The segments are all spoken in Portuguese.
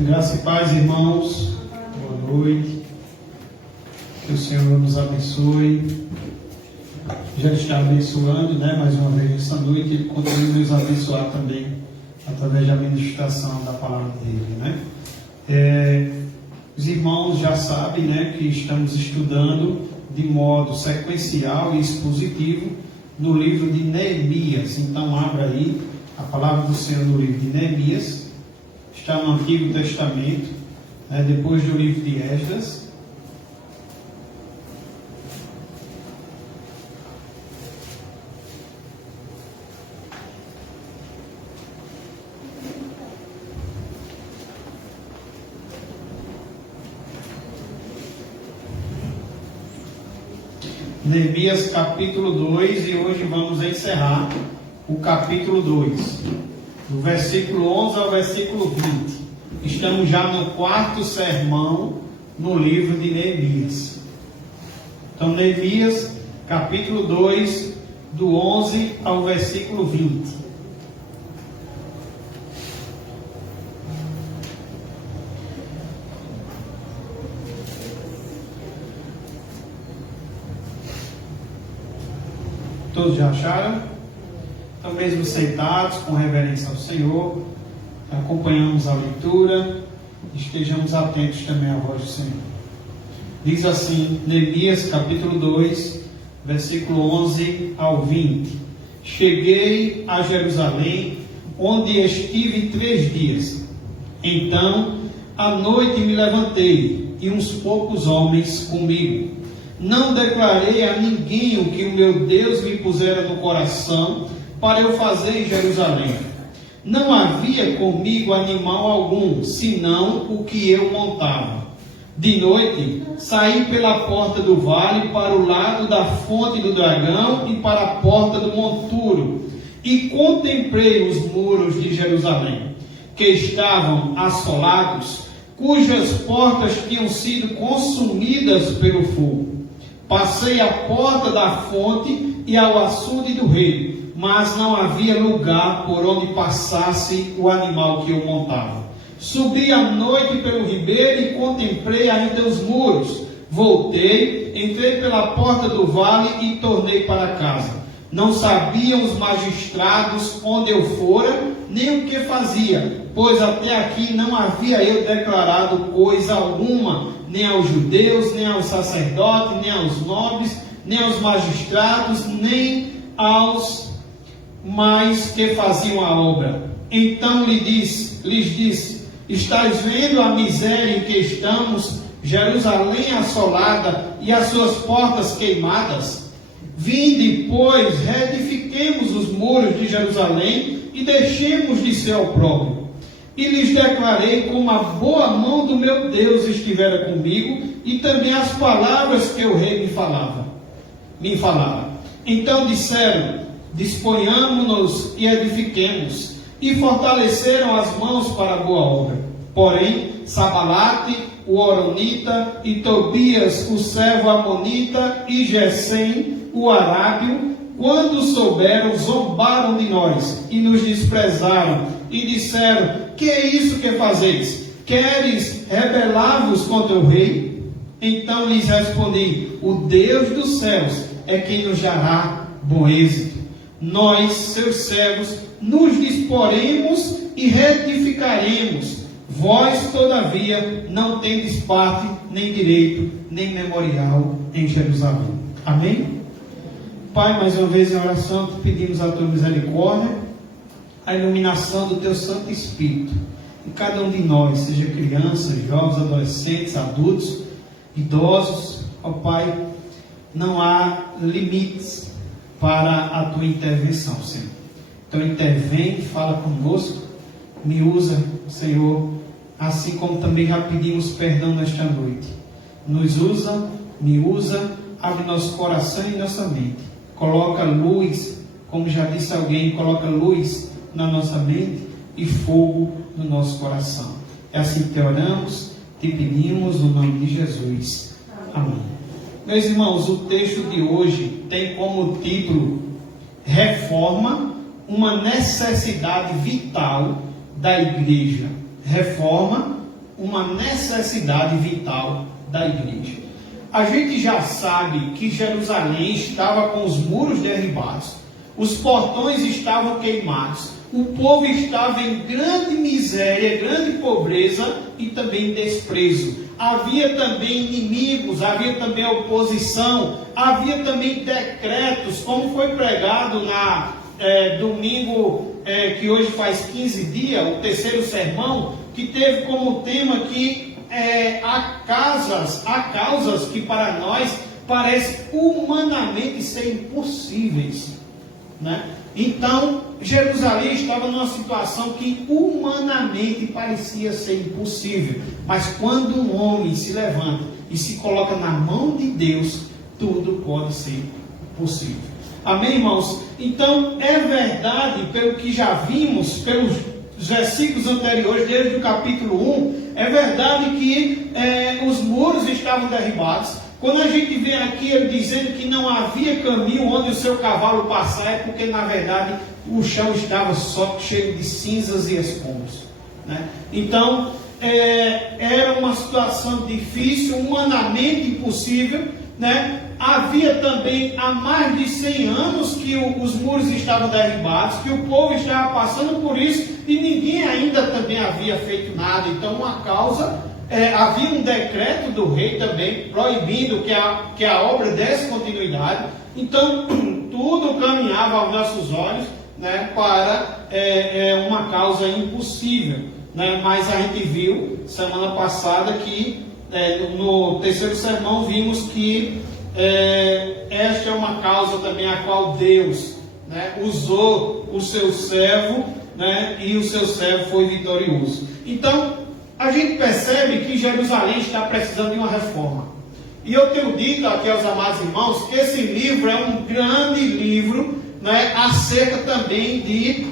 Graça e paz, irmãos. Boa noite. Que o Senhor nos abençoe. Já está abençoando, mais uma vez essa noite. Ele continua nos abençoar também através da ministração da palavra dele, Os irmãos já sabem, que estamos estudando de modo sequencial e expositivo no livro de Neemias. Então abra aí a palavra do Senhor no livro de Neemias. Está no Antigo Testamento, depois do livro de Esdras. Neemias capítulo 2, e hoje vamos encerrar o capítulo 2, do versículo 11 ao versículo 20. Estamos já no quarto sermão no livro de Neemias. Então, Neemias capítulo 2, do 11 ao versículo 20. Todos já acharam? Então, mesmo sentados, com reverência ao Senhor, acompanhamos a leitura, estejamos atentos também à voz do Senhor. Diz assim, Neemias capítulo 2, versículo 11 ao 20. Cheguei a Jerusalém, onde estive 3 dias. Então, à noite me levantei, e uns poucos homens comigo. Não declarei a ninguém o que o meu Deus me pusera no coração para eu fazer em Jerusalém. Não havia comigo animal algum, senão o que eu montava. De noite, saí pela porta do vale para o lado da fonte do dragão e para a porta do monturo, e contemplei os muros de Jerusalém, que estavam assolados, cujas portas tinham sido consumidas pelo fogo. Passei à porta da fonte e ao açude do rei, mas não havia lugar por onde passasse o animal que eu montava. Subi à noite pelo ribeiro e contemplei ainda os muros. Voltei, entrei pela porta do vale e tornei para casa. Não sabiam os magistrados onde eu fora, nem o que fazia, pois até aqui não havia eu declarado coisa alguma, nem aos judeus, nem aos sacerdotes, nem aos nobres, nem aos magistrados, nem aos mais que faziam a obra. Então lhes disse: estáis vendo a miséria em que estamos, Jerusalém assolada e as suas portas queimadas? Vinde, pois, reedifiquemos os muros de Jerusalém e deixemos de ser opróbrio. E lhes declarei como a boa mão do meu Deus estivera comigo, e também as palavras que o rei me falava. Então disseram: disponhamos-nos e edifiquemos, e fortaleceram as mãos para a boa obra. Porém, Sabalate, o Horonita, e Tobias, o servo Amonita, e Gesem, o Arábio, quando souberam, zombaram de nós, e nos desprezaram, e disseram: que é isso que fazeis? Queres rebelar-vos contra o rei? Então lhes respondi: o Deus dos céus é quem nos dará bom êxito. Nós, seus servos, nos disporemos e retificaremos. Vós, todavia, não tendes parte, nem direito, nem memorial em Jerusalém. Amém? Pai, mais uma vez em oração, te pedimos a tua misericórdia, a iluminação do teu Santo Espírito em cada um de nós, seja crianças, jovens, adolescentes, adultos, idosos. Ó Pai, não há limites para a tua intervenção, Senhor. Então intervém, fala conosco, me usa, Senhor, assim como também já pedimos perdão nesta noite. Nos usa, me usa, abre nosso coração e nossa mente. Coloca luz, como já disse alguém, coloca luz na nossa mente e fogo no nosso coração. É assim que te oramos, te pedimos no nome de Jesus. Amém. Meus irmãos, o texto de hoje tem como título Reforma, uma necessidade vital da igreja. Reforma, uma necessidade vital da igreja. A gente já sabe que Jerusalém estava com os muros derribados, os portões estavam queimados, o povo estava em grande miséria, grande pobreza e também desprezo. Havia também inimigos, havia também oposição, havia também decretos, como foi pregado na domingo, que hoje faz 15 dias, o terceiro sermão, que teve como tema que há causas que para nós parecem humanamente ser impossíveis, né? Então, Jerusalém estava numa situação que humanamente parecia ser impossível. Mas quando um homem se levanta e se coloca na mão de Deus, tudo pode ser possível. Amém, irmãos? Então, é verdade, pelo que já vimos, pelos versículos anteriores, desde o capítulo 1, é verdade que os muros estavam derribados. Quando a gente vê aqui ele dizendo que não havia caminho onde o seu cavalo passar, é porque na verdade o chão estava só cheio de cinzas e escombros, né? Então, era uma situação difícil, humanamente impossível, né? Havia também há mais de 100 anos que os muros estavam derribados, que o povo estava passando por isso e ninguém ainda também havia feito nada. Então, uma causa... havia um decreto do rei também proibindo que a obra desse continuidade. Então, tudo caminhava aos nossos olhos, né, para uma causa impossível, né? Mas a gente viu semana passada que no terceiro sermão vimos que esta é uma causa também a qual Deus, né, usou o seu servo, né, e o seu servo foi vitorioso. Então, a gente percebe que Jerusalém está precisando de uma reforma. E eu tenho dito aqui aos amados irmãos que esse livro é um grande livro, né, acerca também de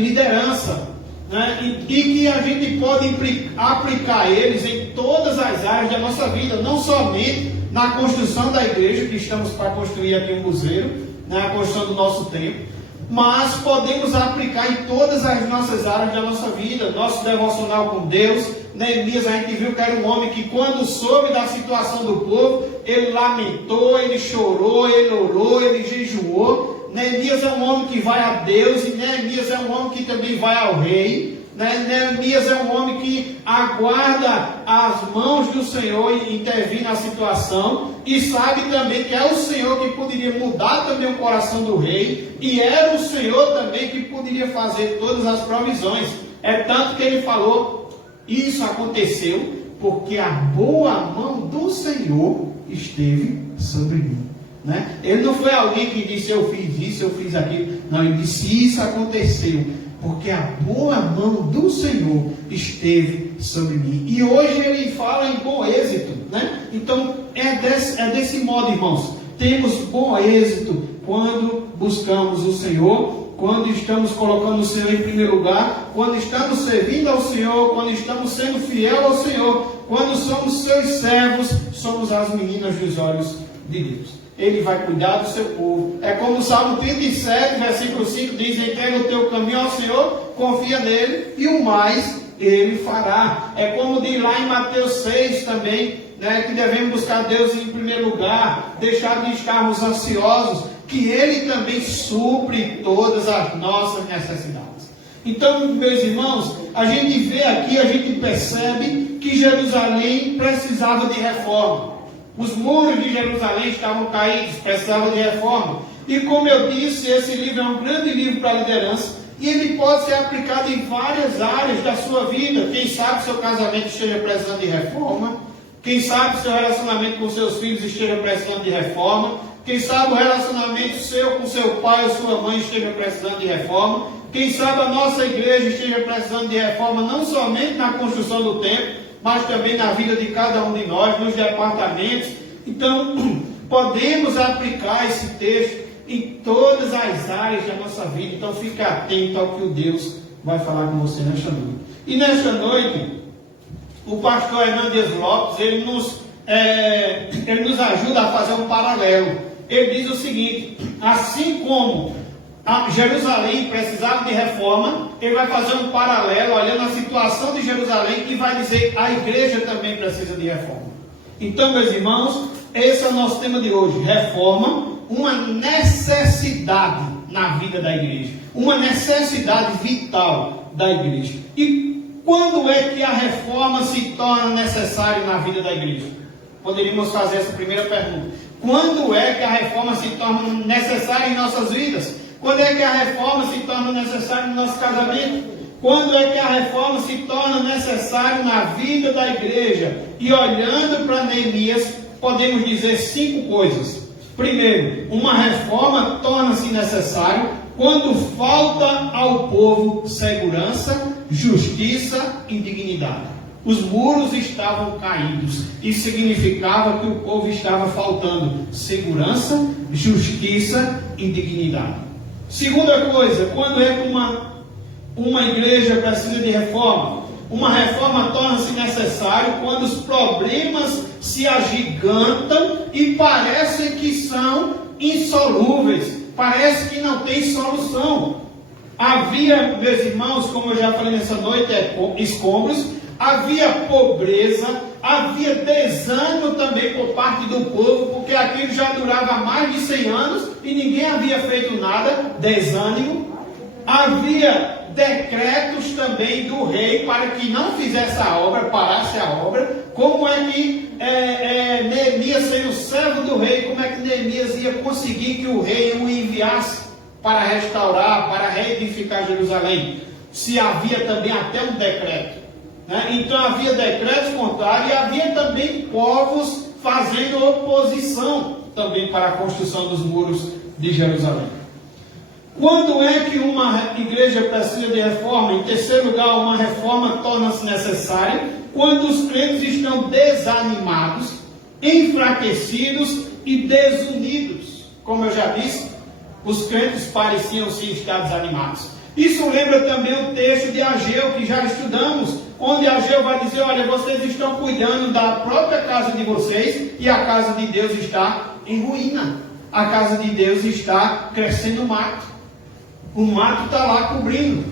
liderança, né, e que a gente pode aplicar eles em todas as áreas da nossa vida, não somente na construção da igreja, que estamos para construir aqui um museu, né, a construção do nosso templo, mas podemos aplicar em todas as nossas áreas da nossa vida, nosso devocional com Deus. Neemias, a gente viu que era um homem que, quando soube da situação do povo, ele lamentou, ele chorou, ele orou, ele jejuou. Neemias é um homem que vai a Deus, e Neemias é um homem que também vai ao rei. Neemias é um homem que aguarda as mãos do Senhor e intervir na situação, e sabe também que é o Senhor que poderia mudar também o coração do rei, e era o Senhor também que poderia fazer todas as provisões. É tanto que ele falou: isso aconteceu porque a boa mão do Senhor esteve sobre mim, né? Ele não foi alguém que disse: eu fiz isso, eu fiz aquilo. Não, ele disse: isso aconteceu porque a boa mão do Senhor esteve sobre mim. E hoje ele fala em bom êxito, né? Então é desse modo, irmãos. Temos bom êxito quando buscamos o Senhor, quando estamos colocando o Senhor em primeiro lugar, quando estamos servindo ao Senhor, quando estamos sendo fiel ao Senhor, quando somos seus servos, somos as meninas dos olhos de Deus. Ele vai cuidar do seu povo. É como o Salmo 37, versículo 5 diz: entrega o teu caminho ao Senhor, confia nele, e o mais ele fará. É como diz lá em Mateus 6 também, né, que devemos buscar Deus em primeiro lugar, deixar de estarmos ansiosos, que ele também supre todas as nossas necessidades. Então, meus irmãos, a gente vê aqui, a gente percebe que Jerusalém precisava de reforma. Os muros de Jerusalém estavam caídos, precisavam de reforma. E como eu disse, esse livro é um grande livro para a liderança, e ele pode ser aplicado em várias áreas da sua vida. Quem sabe seu casamento esteja precisando de reforma, quem sabe seu relacionamento com seus filhos esteja precisando de reforma, quem sabe o relacionamento seu com seu pai ou sua mãe esteja precisando de reforma, quem sabe a nossa igreja esteja precisando de reforma, não somente na construção do templo, mas também na vida de cada um de nós, nos departamentos. Então, podemos aplicar esse texto em todas as áreas da nossa vida. Então, fique atento ao que o Deus vai falar com você nesta noite. E nesta noite, o pastor Hernandes Lopes, ele nos ajuda a fazer um paralelo. Ele diz o seguinte: assim como Jerusalém precisava de reforma, ele vai fazer um paralelo, olhando a situação de Jerusalém, e vai dizer, a igreja também precisa de reforma. Então, meus irmãos, esse é o nosso tema de hoje, reforma, uma necessidade na vida da igreja, uma necessidade vital da igreja. E quando é que a reforma se torna necessária na vida da igreja? Poderíamos fazer essa primeira pergunta. Quando é que a reforma se torna necessária em nossas vidas? Quando é que a reforma se torna necessária no nosso casamento? Quando é que a reforma se torna necessária na vida da igreja? E olhando para Neemias, podemos dizer 5 coisas. Primeiro, uma reforma torna-se necessária quando falta ao povo segurança, justiça e dignidade. Os muros estavam caídos. Isso significava que o povo estava faltando segurança, justiça e dignidade. Segunda coisa, quando é que uma igreja precisa de reforma? Uma reforma torna-se necessária quando os problemas se agigantam e parecem que são insolúveis. Parece que não tem solução. Havia, meus irmãos, como eu já falei nessa noite, escombros, havia pobreza, havia desânimo também por parte do povo, porque aquilo já durava mais de 100 anos e ninguém havia feito nada, desânimo. Havia decretos também do rei para que não fizesse a obra, parasse a obra. Como é que Neemias, sendo servo do rei, como é que Neemias ia conseguir que o rei o enviasse para restaurar, para reedificar Jerusalém? Se havia também até um decreto. Então havia decretos contrários e havia também povos fazendo oposição também para a construção dos muros de Jerusalém. Quando é que uma igreja precisa de reforma? Em terceiro lugar, uma reforma torna-se necessária quando os crentes estão desanimados, enfraquecidos e desunidos. Como eu já disse, os crentes pareciam sim estar desanimados. Isso lembra também o texto de Ageu, que já estudamos, onde Ageu vai dizer, olha, vocês estão cuidando da própria casa de vocês e a casa de Deus está em ruína. A casa de Deus está crescendo mato. O mato está lá cobrindo.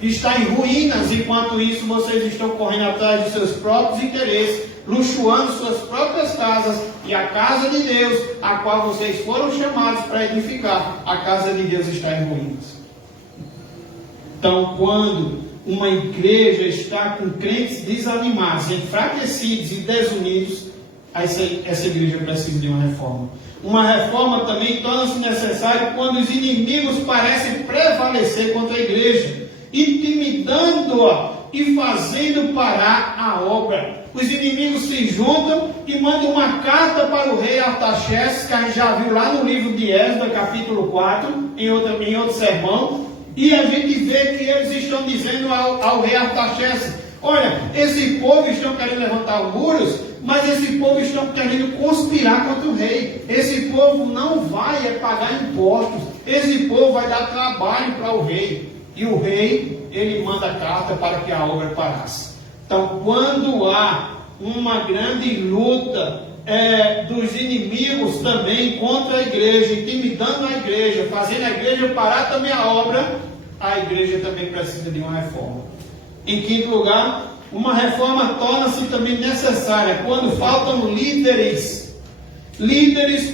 Está em ruínas, enquanto isso vocês estão correndo atrás de seus próprios interesses, luxuando suas próprias casas, e a casa de Deus, a qual vocês foram chamados para edificar, a casa de Deus está em ruínas. Então, quando uma igreja está com crentes desanimados, enfraquecidos e desunidos, essa igreja precisa de uma reforma. Uma reforma também torna-se necessária quando os inimigos parecem prevalecer contra a igreja, intimidando-a e fazendo parar a obra. Os inimigos se juntam e mandam uma carta para o rei Artaxerxes, que a gente já viu lá no livro de Esdras, capítulo 4, em outro sermão. E a gente vê que eles estão dizendo ao rei Artaxerxes, olha, esse povo estão querendo levantar muros, mas esse povo estão querendo conspirar contra o rei. Esse povo não vai pagar impostos. Esse povo vai dar trabalho para o rei. E o rei, ele manda carta para que a obra parasse. Então, quando há uma grande luta dos inimigos também contra a igreja, intimidando a igreja, fazendo a igreja parar também a obra, a igreja também precisa de uma reforma. Em quinto lugar, uma reforma torna-se também necessária quando faltam líderes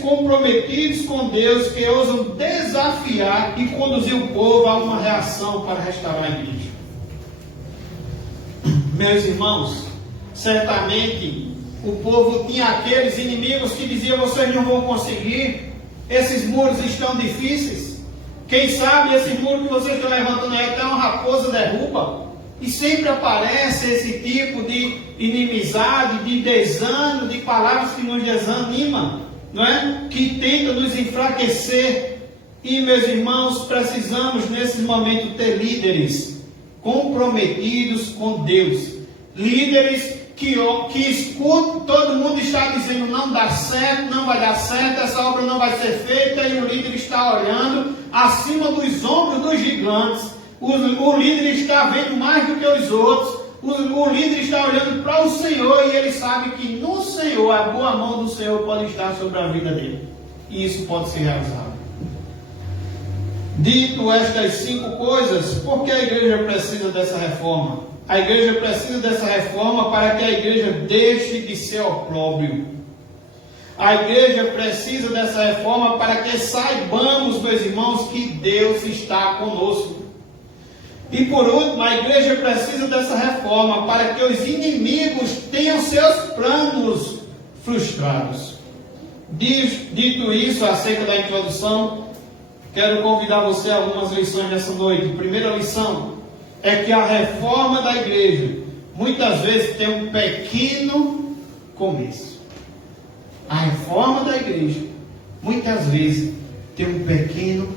comprometidos com Deus, que ousam desafiar e conduzir o povo a uma reação para restaurar a igreja. Meus irmãos, certamente o povo tinha aqueles inimigos que diziam, vocês não vão conseguir, esses muros estão difíceis, quem sabe esse muro que vocês estão levantando aí até uma raposa derruba. E sempre aparece esse tipo de inimizade, de desânimo, de palavras que nos desanimam, não é? Que tentam nos enfraquecer. E, meus irmãos, precisamos nesse momento ter líderes comprometidos com Deus. Líderes que escutam, todo mundo está dizendo não dá certo, não vai dar certo, essa obra não vai ser feita, e o líder está olhando acima dos ombros dos gigantes. O líder está vendo mais do que os outros. O líder está olhando para o Senhor e ele sabe que no Senhor, a boa mão do Senhor pode estar sobre a vida dele. E isso pode ser realizado. Dito estas 5 coisas, por que a igreja precisa dessa reforma? A igreja precisa dessa reforma para que a igreja deixe de ser opróbrio. A igreja precisa dessa reforma para que saibamos, meus irmãos, que Deus está conosco. E por último, a igreja precisa dessa reforma para que os inimigos tenham seus planos frustrados. Dito isso, acerca da introdução, quero convidar você a algumas lições nessa noite. A primeira lição é que a reforma da igreja muitas vezes tem um pequeno começo. A reforma da igreja muitas vezes tem um pequeno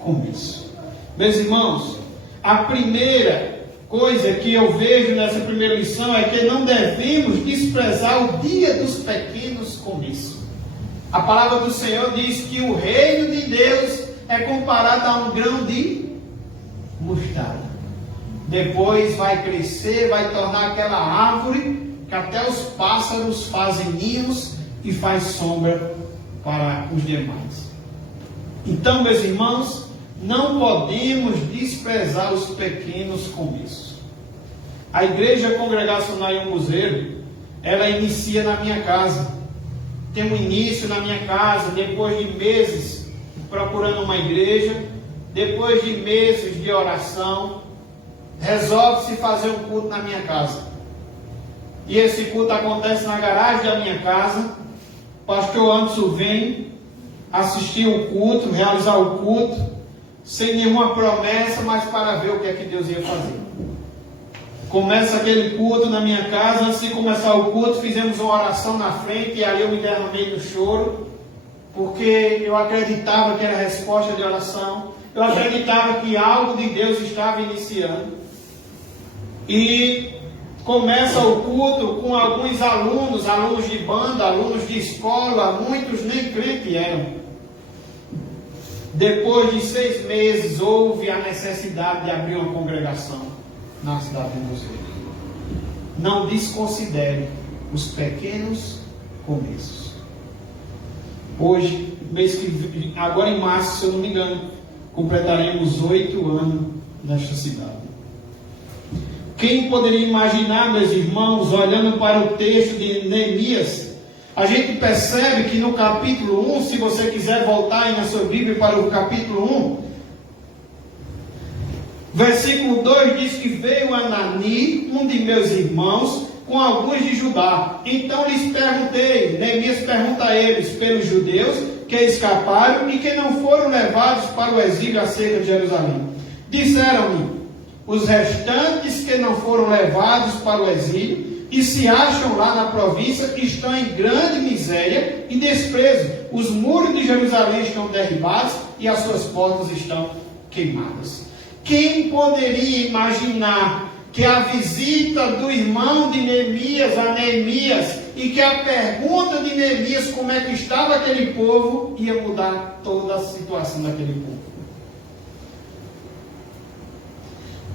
começo. Meus irmãos, a primeira coisa que eu vejo nessa primeira lição é que não devemos desprezar o dia dos pequenos começos. A palavra do Senhor diz que o reino de Deus é comparado a um grão de mostarda. Depois vai crescer, vai tornar aquela árvore que até os pássaros fazem ninhos e faz sombra para os demais. Então, meus irmãos, não podemos desprezar os pequenos começos. A igreja congregacional em Umbuzeiro, ela inicia na minha casa. Tem um início na minha casa, depois de meses procurando uma igreja, depois de meses de oração, resolve-se fazer um culto na minha casa. E esse culto acontece na garagem da minha casa. O pastor Anderson vem assistir o culto, realizar o culto, sem nenhuma promessa, mas para ver o que é que Deus ia fazer. Começa aquele culto na minha casa. Antes de começar o culto, fizemos uma oração na frente, e ali eu me derramei no choro, porque eu acreditava que era resposta de oração, eu acreditava que algo de Deus estava iniciando. E começa o culto com alguns alunos de banda, alunos de escola, muitos nem crentes eram. Depois de 6 meses, houve a necessidade de abrir uma congregação na cidade de Umbuzeiro. Não desconsidere os pequenos começos. Hoje, agora em março, se eu não me engano, completaremos 8 anos nesta cidade. Quem poderia imaginar, meus irmãos, olhando para o texto de Neemias, a gente percebe que no capítulo 1, se você quiser voltar aí na sua Bíblia para o capítulo 1, versículo 2 diz que veio Anani, um de meus irmãos, com alguns de Judá. Então lhes perguntei, Neemias pergunta a eles, pelos judeus que escaparam e que não foram levados para o exílio acerca de Jerusalém. Disseram-me, os restantes que não foram levados para o exílio e se acham lá na província estão em grande miséria e desprezo. Os muros de Jerusalém estão derribados e as suas portas estão queimadas. Quem poderia imaginar que a visita do irmão de Neemias a Neemias e que a pergunta de Neemias como é que estava aquele povo ia mudar toda a situação daquele povo?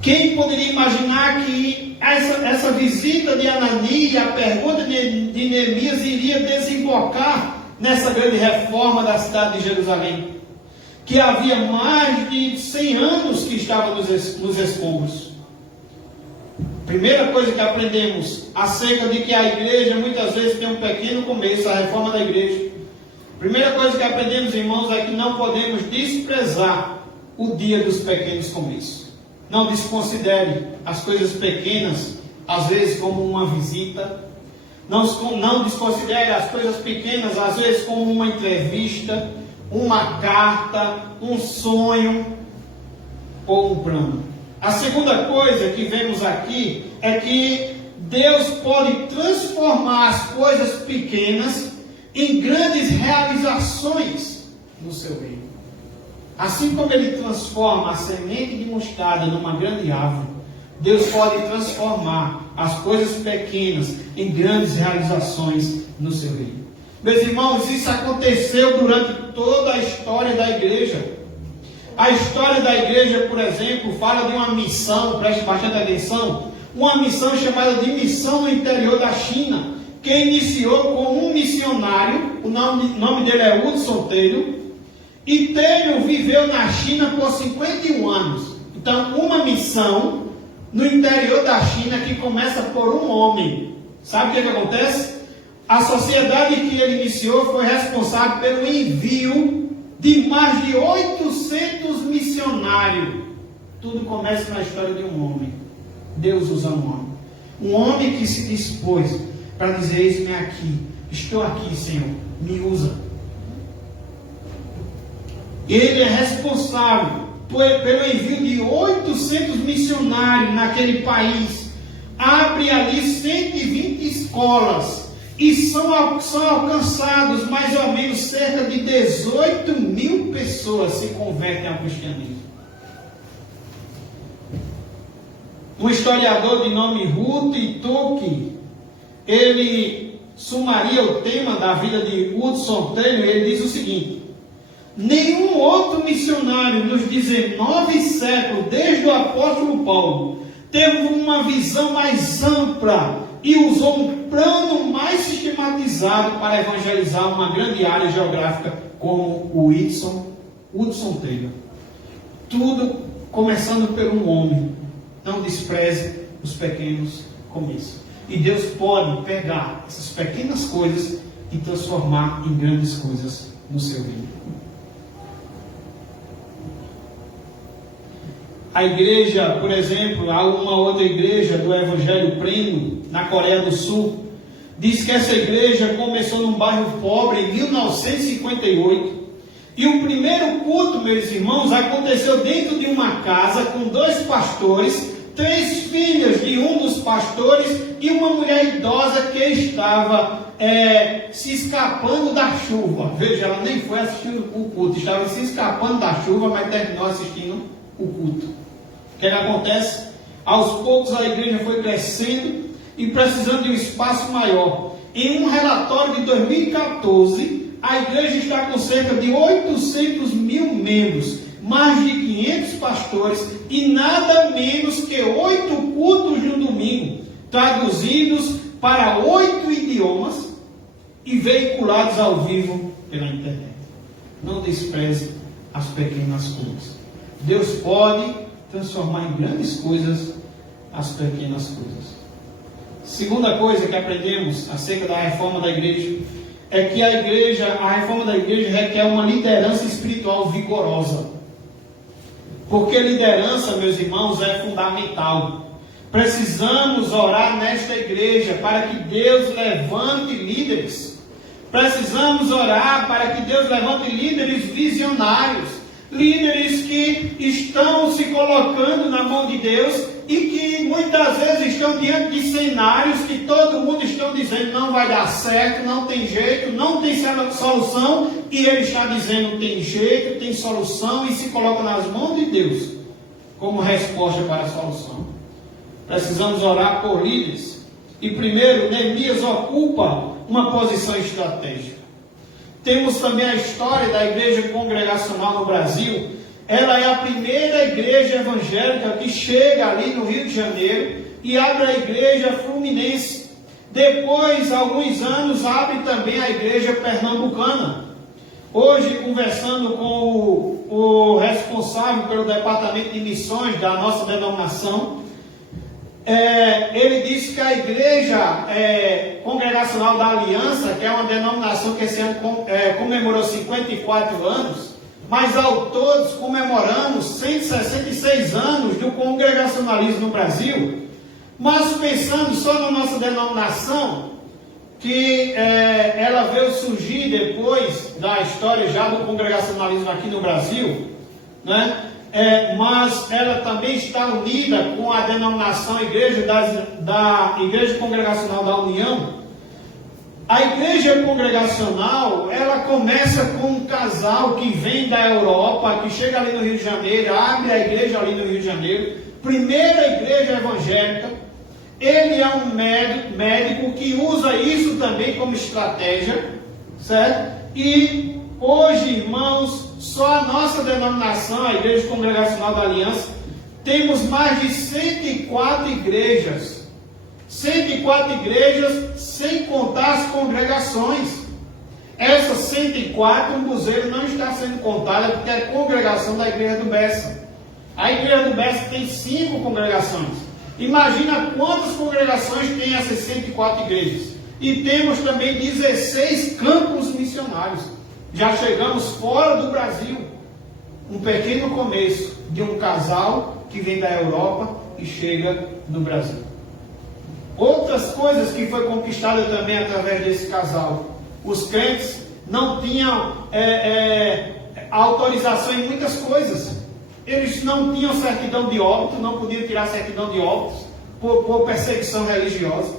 Quem poderia imaginar que essa visita de Anani e a pergunta de Neemias iria desembocar nessa grande reforma da cidade de Jerusalém? Que havia mais de 100 anos que estava nos escombros. Primeira coisa que aprendemos acerca de que a igreja muitas vezes tem um pequeno começo, a reforma da igreja. Primeira coisa que aprendemos, irmãos, é que não podemos desprezar o dia dos pequenos começos. Não desconsidere as coisas pequenas, às vezes como uma visita. Não desconsidere as coisas pequenas, às vezes como uma entrevista, uma carta, um sonho ou um plano. A segunda coisa que vemos aqui é que Deus pode transformar as coisas pequenas em grandes realizações no seu reino. Assim como Ele transforma a semente de mostarda numa grande árvore, Deus pode transformar as coisas pequenas em grandes realizações no seu reino. Meus irmãos, isso aconteceu durante toda a história da igreja. A história da igreja, por exemplo, fala de uma missão, preste bastante atenção, uma missão chamada de missão no interior da China, que iniciou com um missionário, o nome dele é Hudson Taylor, E Tênio viveu na China por 51 anos. Então, uma missão no interior da China que começa por um homem. Sabe o que acontece? A sociedade que ele iniciou foi responsável pelo envio de mais de 800 missionários. Tudo começa na história de um homem. Deus usa um homem. Um homem que se dispôs para dizer: eis-me aqui, estou aqui, Senhor, me usa. Ele é responsável pelo envio de 800 missionários naquele país. Abre ali 120 escolas e são alcançados mais ou menos cerca de 18 mil pessoas se convertem ao cristianismo. Um historiador de nome Ruth Tuck, ele sumaria o tema da vida de Hudson Taylor. Ele diz o seguinte: nenhum outro missionário nos 19 séculos, desde o apóstolo Paulo, teve uma visão mais ampla e usou um plano mais sistematizado para evangelizar uma grande área geográfica como o Hudson Taylor. Tudo começando por um homem. Não despreze os pequenos começos. E Deus pode pegar essas pequenas coisas e transformar em grandes coisas no seu reino. A igreja, por exemplo, há uma outra igreja do Evangelho Pleno, na Coreia do Sul, diz que essa igreja começou num bairro pobre em 1958. E o primeiro culto, meus irmãos, aconteceu dentro de uma casa com 2 pastores, 3 filhas de um dos pastores e uma mulher idosa que estava se escapando da chuva. Veja, ela nem foi assistir o culto, estava se escapando da chuva, mas terminou assistindo o culto. O que acontece? Aos poucos a igreja foi crescendo e precisando de um espaço maior. Em um relatório de 2014, a igreja está com cerca de 800 mil membros, mais de 500 pastores e nada menos que 8 cultos de um domingo, traduzidos para 8 idiomas e veiculados ao vivo pela internet. Não despreze as pequenas coisas. Deus pode transformar em grandes coisas as pequenas coisas. Segunda coisa que aprendemos acerca da reforma da igreja é que a reforma da igreja requer uma liderança espiritual vigorosa. Porque liderança, meus irmãos, é fundamental. Precisamos orar nesta igreja para que Deus levante líderes. Precisamos orar para que Deus levante líderes visionários, líderes que estão se colocando na mão de Deus e que muitas vezes estão diante de cenários que todo mundo está dizendo não vai dar certo, não tem jeito, não tem solução, e ele está dizendo tem jeito, tem solução, e se coloca nas mãos de Deus como resposta para a solução. Precisamos orar por líderes. E primeiro, Neemias ocupa uma posição estratégica. Temos também a história da igreja congregacional no Brasil. Ela é a primeira igreja evangélica que chega ali no Rio de Janeiro e abre a igreja fluminense. Depois, alguns anos, abre também a igreja pernambucana. Hoje, conversando com o responsável pelo departamento de missões da nossa denominação, ele disse que a igreja congregacional da Aliança, que é uma denominação que esse ano comemorou 54 anos, mas ao todos comemoramos 166 anos do congregacionalismo no Brasil. Mas pensando só na nossa denominação, que ela veio surgir depois da história já do congregacionalismo aqui no Brasil, né? Mas ela também está unida com a denominação Igreja da Igreja Congregacional da União. A igreja congregacional, ela começa com um casal que vem da Europa, que chega ali no Rio de Janeiro, abre a igreja ali no Rio de Janeiro, primeira igreja evangélica. Ele é um médico que usa isso também como estratégia, certo? E hoje, irmãos, só a nossa denominação, a Igreja Congregacional da Aliança, temos mais de 104 igrejas. 104 igrejas, sem contar as congregações. Essas 104, um buzeiro não está sendo contada porque é a congregação da igreja do Bessa. A igreja do Bessa tem 5 congregações. Imagina quantas congregações tem essas 104 igrejas. E temos também 16 campos missionários. Já chegamos fora do Brasil. Um pequeno começo de um casal que vem da Europa e chega no Brasil. Outras coisas que foi conquistada também através desse casal. Os crentes não tinham autorização em muitas coisas. Eles não tinham certidão de óbito, não podiam tirar certidão de óbito por perseguição religiosa.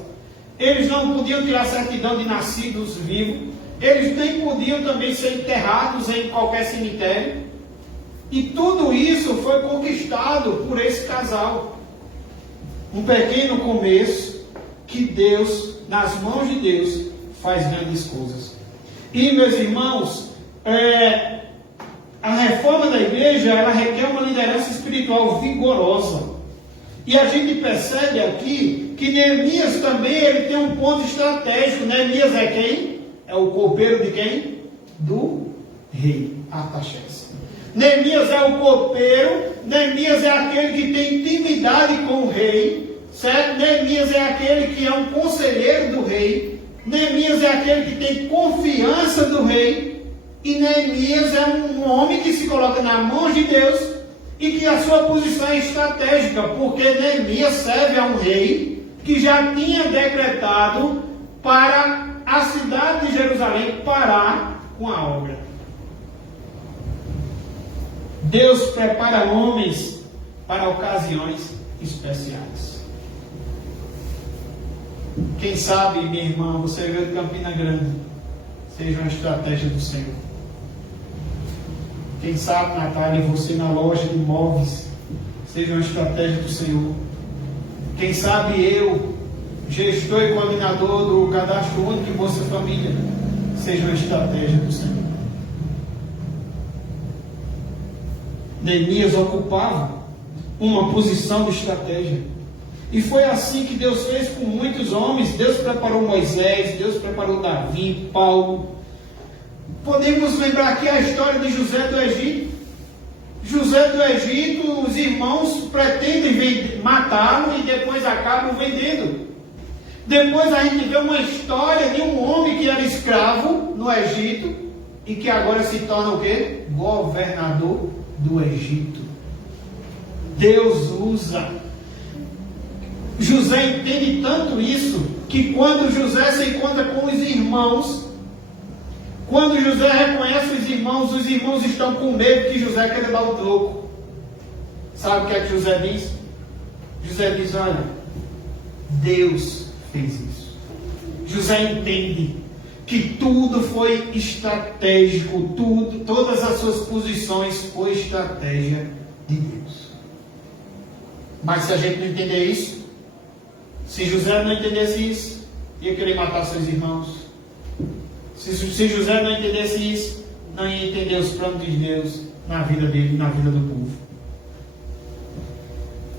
Eles não podiam tirar certidão de nascidos vivos. Eles nem podiam também ser enterrados em qualquer cemitério. E tudo isso foi conquistado por esse casal. Um pequeno começo que Deus, nas mãos de Deus, faz grandes coisas. E, meus irmãos, a reforma da igreja, ela requer uma liderança espiritual vigorosa. E a gente percebe aqui que Neemias também ele tem um ponto estratégico. Neemias é quem? É o copeiro de quem? Do rei Artaxerxes. Neemias é o copeiro. Neemias é aquele que tem intimidade com o rei. Certo? Neemias é aquele que é um conselheiro do rei. Neemias é aquele que tem confiança do rei. E Neemias é um homem que se coloca nas mãos de Deus e que a sua posição é estratégica, porque Neemias serve a um rei que já tinha decretado para a cidade de Jerusalém parar com a obra. Deus prepara homens para ocasiões especiais. Quem sabe, minha irmã, você veio de Campina Grande, seja uma estratégia do Senhor. Quem sabe, Natália, você na loja de imóveis, seja uma estratégia do Senhor. Quem sabe eu, gestor e coordenador do Cadastro Único e Bolsa Família, seja uma estratégia do Senhor. Neemias ocupava uma posição de estratégia. E foi assim que Deus fez com muitos homens. Deus preparou Moisés, Deus preparou Davi, Paulo. Podemos lembrar aqui a história de José do Egito. José do Egito, os irmãos pretendem matá-lo e depois acabam vendendo. Depois a gente vê uma história de um homem que era escravo no Egito e que agora se torna o quê? Governador do Egito. Deus usa. José entende tanto isso que quando José se encontra com os irmãos, quando José reconhece os irmãos estão com medo que José queira dar o troco. Sabe o que é que José diz? José diz: olha, Deus fez isso. José entende que tudo foi estratégico, todas as suas posições foi estratégia de Deus. Mas se a gente não entender isso, se José não entendesse isso, ia querer matar seus irmãos. Se José não entendesse isso, não ia entender os planos de Deus na vida dele, na vida do povo.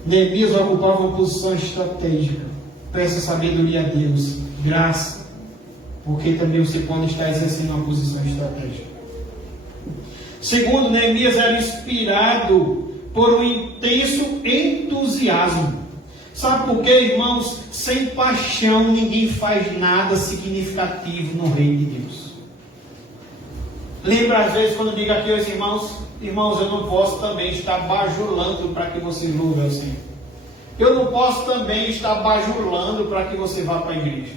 Neemias ocupava uma posição estratégica. Peça sabedoria a Deus, graça, porque também você pode estar exercendo uma posição estratégica. Segundo, Neemias era inspirado por um intenso entusiasmo. Sabe por quê, irmãos? Sem paixão ninguém faz nada significativo no reino de Deus. Lembra às vezes quando eu digo aqui aos irmãos: irmãos, eu não posso também estar bajulando para que você louve ao Senhor. Eu não posso também estar bajulando para que você vá para a igreja.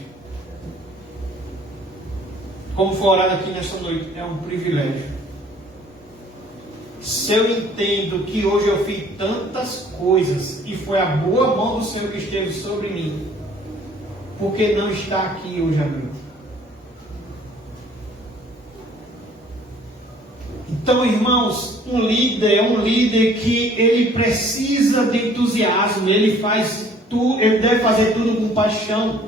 Como foi orado aqui nesta noite, é um privilégio. Se eu entendo que hoje eu fiz tantas coisas e foi a boa mão do Senhor que esteve sobre mim, por que não está aqui hoje à noite? Então, irmãos, um líder é um líder que ele precisa de entusiasmo, ele deve fazer tudo com paixão,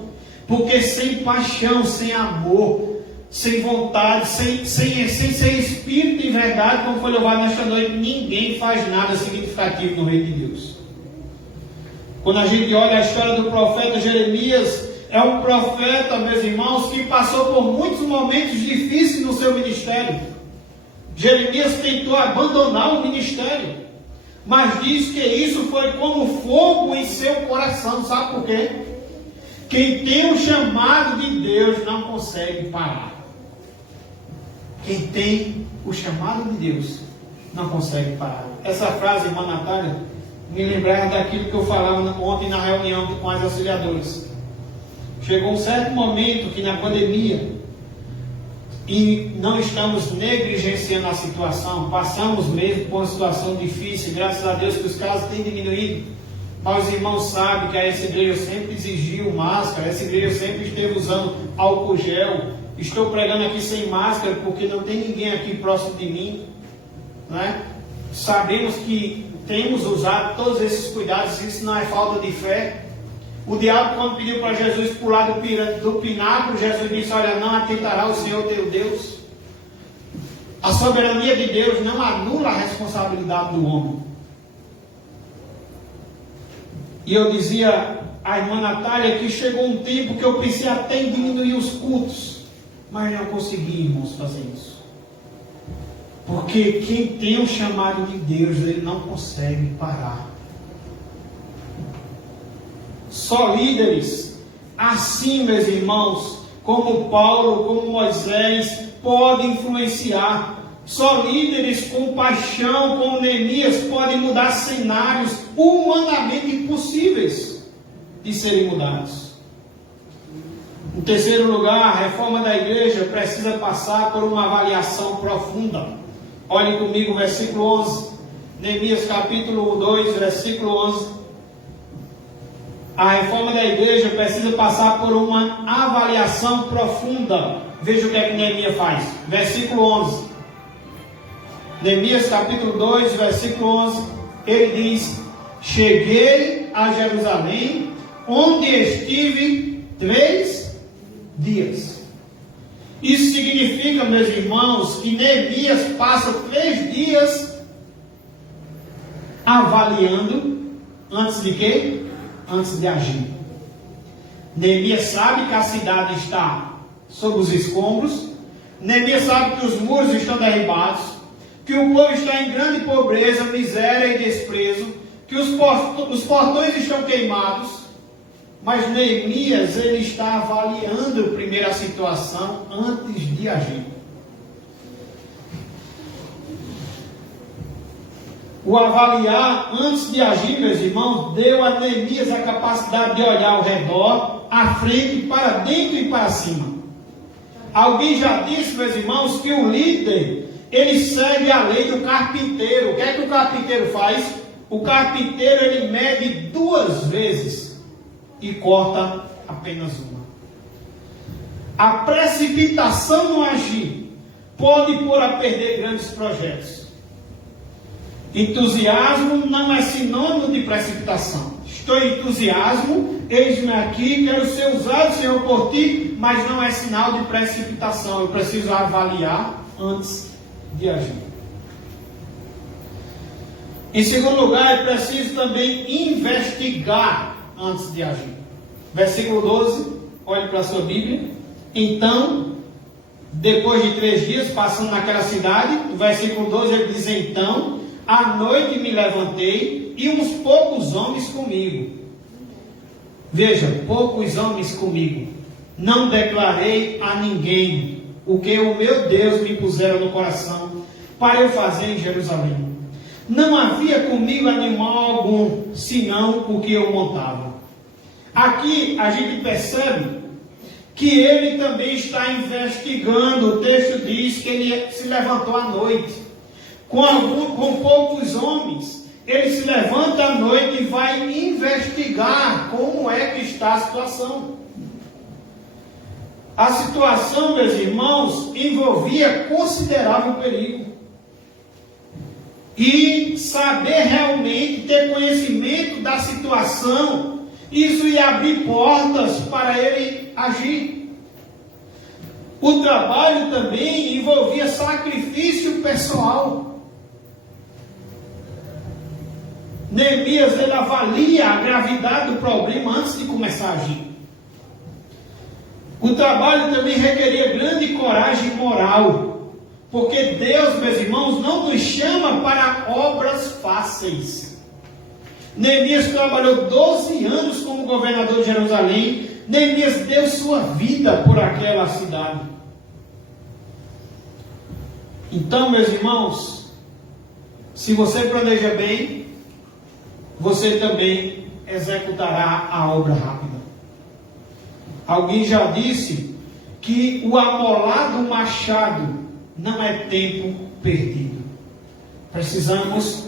porque sem paixão, sem amor, sem vontade, sem ser espírito de verdade, como foi louvado nesta noite, ninguém faz nada significativo no reino de Deus. Quando a gente olha a história do profeta Jeremias, é um profeta, meus irmãos, que passou por muitos momentos difíceis no seu ministério. Jeremias tentou abandonar o ministério, mas diz que isso foi como fogo em seu coração. Sabe por quê? Quem tem o chamado de Deus não consegue parar. Quem tem o chamado de Deus não consegue parar. Essa frase, irmã Natália, me lembrava daquilo que eu falava ontem na reunião com as auxiliadoras. Chegou um certo momento que na pandemia, e não estamos negligenciando a situação, passamos mesmo por uma situação difícil, graças a Deus que os casos têm diminuído, mas os irmãos sabem que essa igreja sempre exigiu máscara, essa igreja sempre esteve usando álcool gel. Estou pregando aqui sem máscara porque não tem ninguém aqui próximo de mim, né? Sabemos que temos usado todos esses cuidados, isso não é falta de fé. O diabo, quando pediu para Jesus pular do pináculo, Jesus disse: olha, não atentará o Senhor teu Deus. A soberania de Deus não anula a responsabilidade do homem. E eu dizia à irmã Natália que chegou um tempo que eu pensei até em diminuir os cultos, mas não consegui, irmãos, fazer isso. Porque quem tem o chamado de Deus, ele não consegue parar. Só líderes assim, meus irmãos, como Paulo, como Moisés, podem influenciar. Só líderes com paixão, como Neemias, podem mudar cenários humanamente impossíveis de serem mudados. Em terceiro lugar, a reforma da igreja precisa passar por uma avaliação profunda. Olhem comigo o versículo 11. Neemias capítulo 2, versículo 11. A reforma da igreja precisa passar por uma avaliação profunda. Veja o que é que Neemias faz. Versículo 11. Neemias capítulo 2, versículo 11. Ele diz: cheguei a Jerusalém, onde estive 3 dias. Isso significa, meus irmãos, que Neemias passa 3 dias avaliando antes de quê? Antes de agir. Neemias sabe que a cidade está sob os escombros. Neemias sabe que os muros estão derribados, que o povo está em grande pobreza, miséria e desprezo, que os portões estão queimados. Mas Neemias, ele está avaliando primeiro a situação antes de agir. O avaliar antes de agir, meus irmãos, deu a Neemias a capacidade de olhar ao redor, à frente, para dentro e para cima. Alguém já disse, meus irmãos, que o líder, ele segue a lei do carpinteiro. O que é que o carpinteiro faz? O carpinteiro, ele mede 2 vezes e corta apenas uma. A precipitação no agir pode pôr a perder grandes projetos. Entusiasmo não é sinônimo de precipitação. Estou em entusiasmo, eis-me aqui, quero ser usado, Senhor, por ti, mas não é sinal de precipitação. Eu preciso avaliar antes de agir. Em segundo lugar, é preciso também investigar antes de agir. Versículo 12, olhe para a sua Bíblia. Então, depois de 3 dias, passando naquela cidade, no versículo 12 ele diz: então, à noite me levantei e uns poucos homens comigo. Veja, poucos homens comigo. Não declarei a ninguém o que o meu Deus me pusera no coração para eu fazer em Jerusalém. Não havia comigo animal algum, senão o que eu montava. Aqui a gente percebe que ele também está investigando. O texto diz que ele se levantou à noite. Com poucos homens, ele se levanta à noite e vai investigar como é que está a situação. A situação, meus irmãos, envolvia considerável perigo. E saber realmente, ter conhecimento da situação, isso ia abrir portas para ele agir. O trabalho também envolvia sacrifício pessoal. Neemias, ele avalia a gravidade do problema antes de começar a agir. O trabalho também requeria grande coragem moral, porque Deus, meus irmãos, não nos chama para obras fáceis. Neemias trabalhou 12 anos como governador de Jerusalém. Neemias deu sua vida por aquela cidade. Então, meus irmãos, se você planeja bem, você também executará a obra rápida. Alguém já disse que o amolado machado não é tempo perdido. Precisamos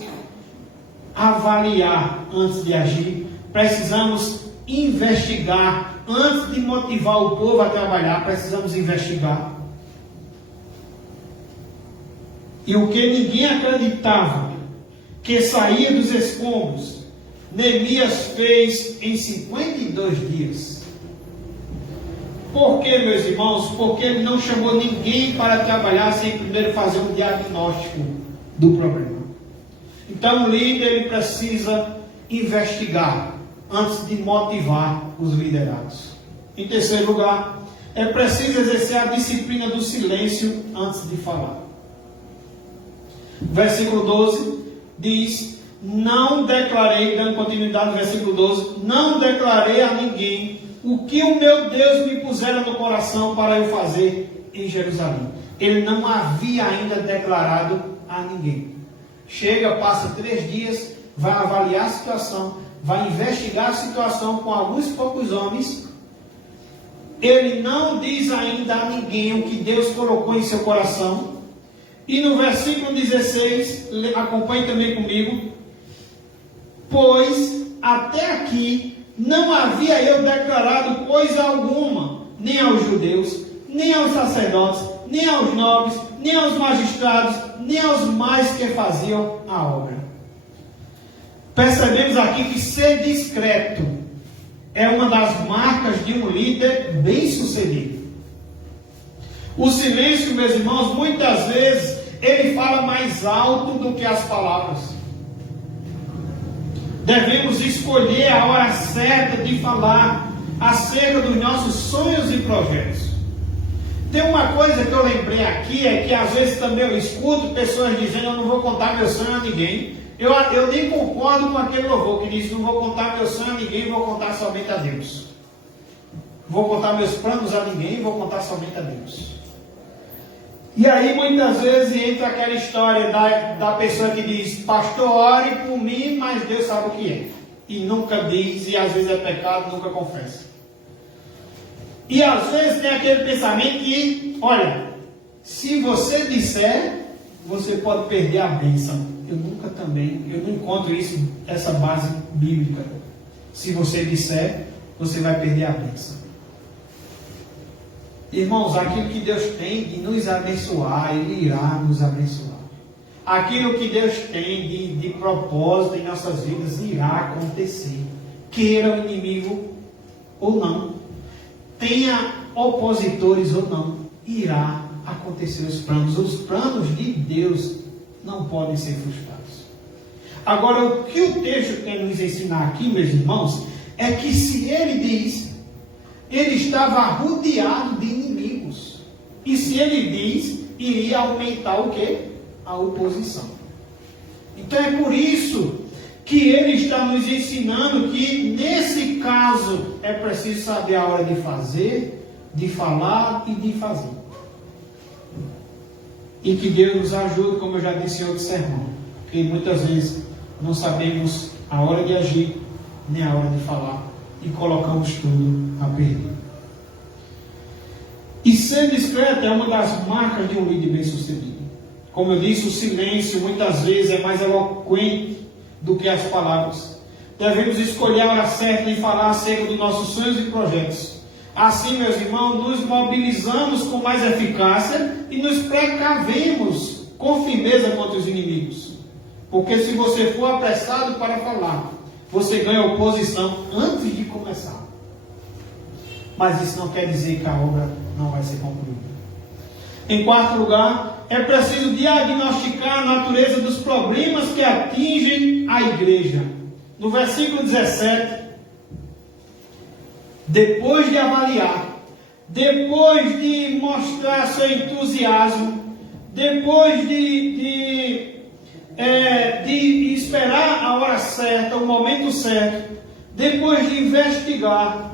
avaliar antes de agir. Precisamos investigar antes de motivar o povo a trabalhar. Precisamos investigar. E o que ninguém acreditava que saía dos escombros, Neemias fez em 52 dias. Por que, meus irmãos? Porque ele não chamou ninguém para trabalhar sem primeiro fazer um diagnóstico do problema. Então o líder ele precisa investigar antes de motivar os liderados. Em terceiro lugar, é preciso exercer a disciplina do silêncio antes de falar. Versículo 12 diz: não declarei, dando continuidade no versículo 12, não declarei a ninguém o que o meu Deus me pusera no coração para eu fazer em Jerusalém. Ele não havia ainda declarado a ninguém. Chega, passa 3 dias, vai avaliar a situação, vai investigar a situação com alguns poucos homens. Ele não diz ainda a ninguém o que Deus colocou em seu coração. E no versículo 16, acompanhe também comigo: pois até aqui não havia eu declarado coisa alguma, nem aos judeus, nem aos sacerdotes, nem aos nobres, nem aos magistrados, nem aos mais que faziam a obra. Percebemos aqui que ser discreto é uma das marcas de um líder bem-sucedido. O silêncio, meus irmãos, muitas vezes ele fala mais alto do que as palavras. Devemos escolher a hora certa de falar acerca dos nossos sonhos e projetos. Tem uma coisa que eu lembrei aqui, é que às vezes também eu escuto pessoas dizendo: eu não vou contar meu sonho a ninguém. Eu nem concordo com aquele louvor que diz: não vou contar meu sonho a ninguém, vou contar somente a Deus. Vou contar meus planos a ninguém, vou contar somente a Deus. E aí muitas vezes entra aquela história da pessoa que diz: pastor, ore por mim, mas Deus sabe o que é. E nunca diz, e às vezes é pecado, nunca confessa. E às vezes tem aquele pensamento que, olha, se você disser, você pode perder a bênção. Eu não encontro essa base bíblica. Se você disser, você vai perder a bênção. Irmãos, aquilo que Deus tem de nos abençoar, Ele irá nos abençoar. Aquilo que Deus tem de propósito em nossas vidas irá acontecer. Queira o inimigo ou não, tenha opositores ou não, irá acontecer os planos. Os planos de Deus não podem ser frustrados. Agora, o que o texto quer nos ensinar aqui, meus irmãos, é que se ele diz, ele estava rodeado de inimigos. E se ele diz, iria aumentar o quê? A oposição. Então é por isso que ele está nos ensinando que nesse caso é preciso saber a hora de fazer, de falar e de fazer. E que Deus nos ajude, como eu já disse em outro sermão, porque muitas vezes não sabemos a hora de agir, nem a hora de falar, e colocamos tudo a perder. E ser discreto é uma das marcas de um líder bem-sucedido. Como eu disse, o silêncio muitas vezes é mais eloquente do que as palavras. Devemos escolher a hora certa de falar acerca dos nossos sonhos e projetos. Assim, meus irmãos, nos mobilizamos com mais eficácia e nos precavemos com firmeza contra os inimigos. Porque se você for apressado para falar, você ganha oposição antes de começar. Mas isso não quer dizer que a obra não vai ser concluída. Em quarto lugar, é preciso diagnosticar a natureza dos problemas que atingem a igreja. No versículo 17, depois de avaliar, depois de mostrar seu entusiasmo, depois de esperar a hora certa, o momento certo, depois de investigar,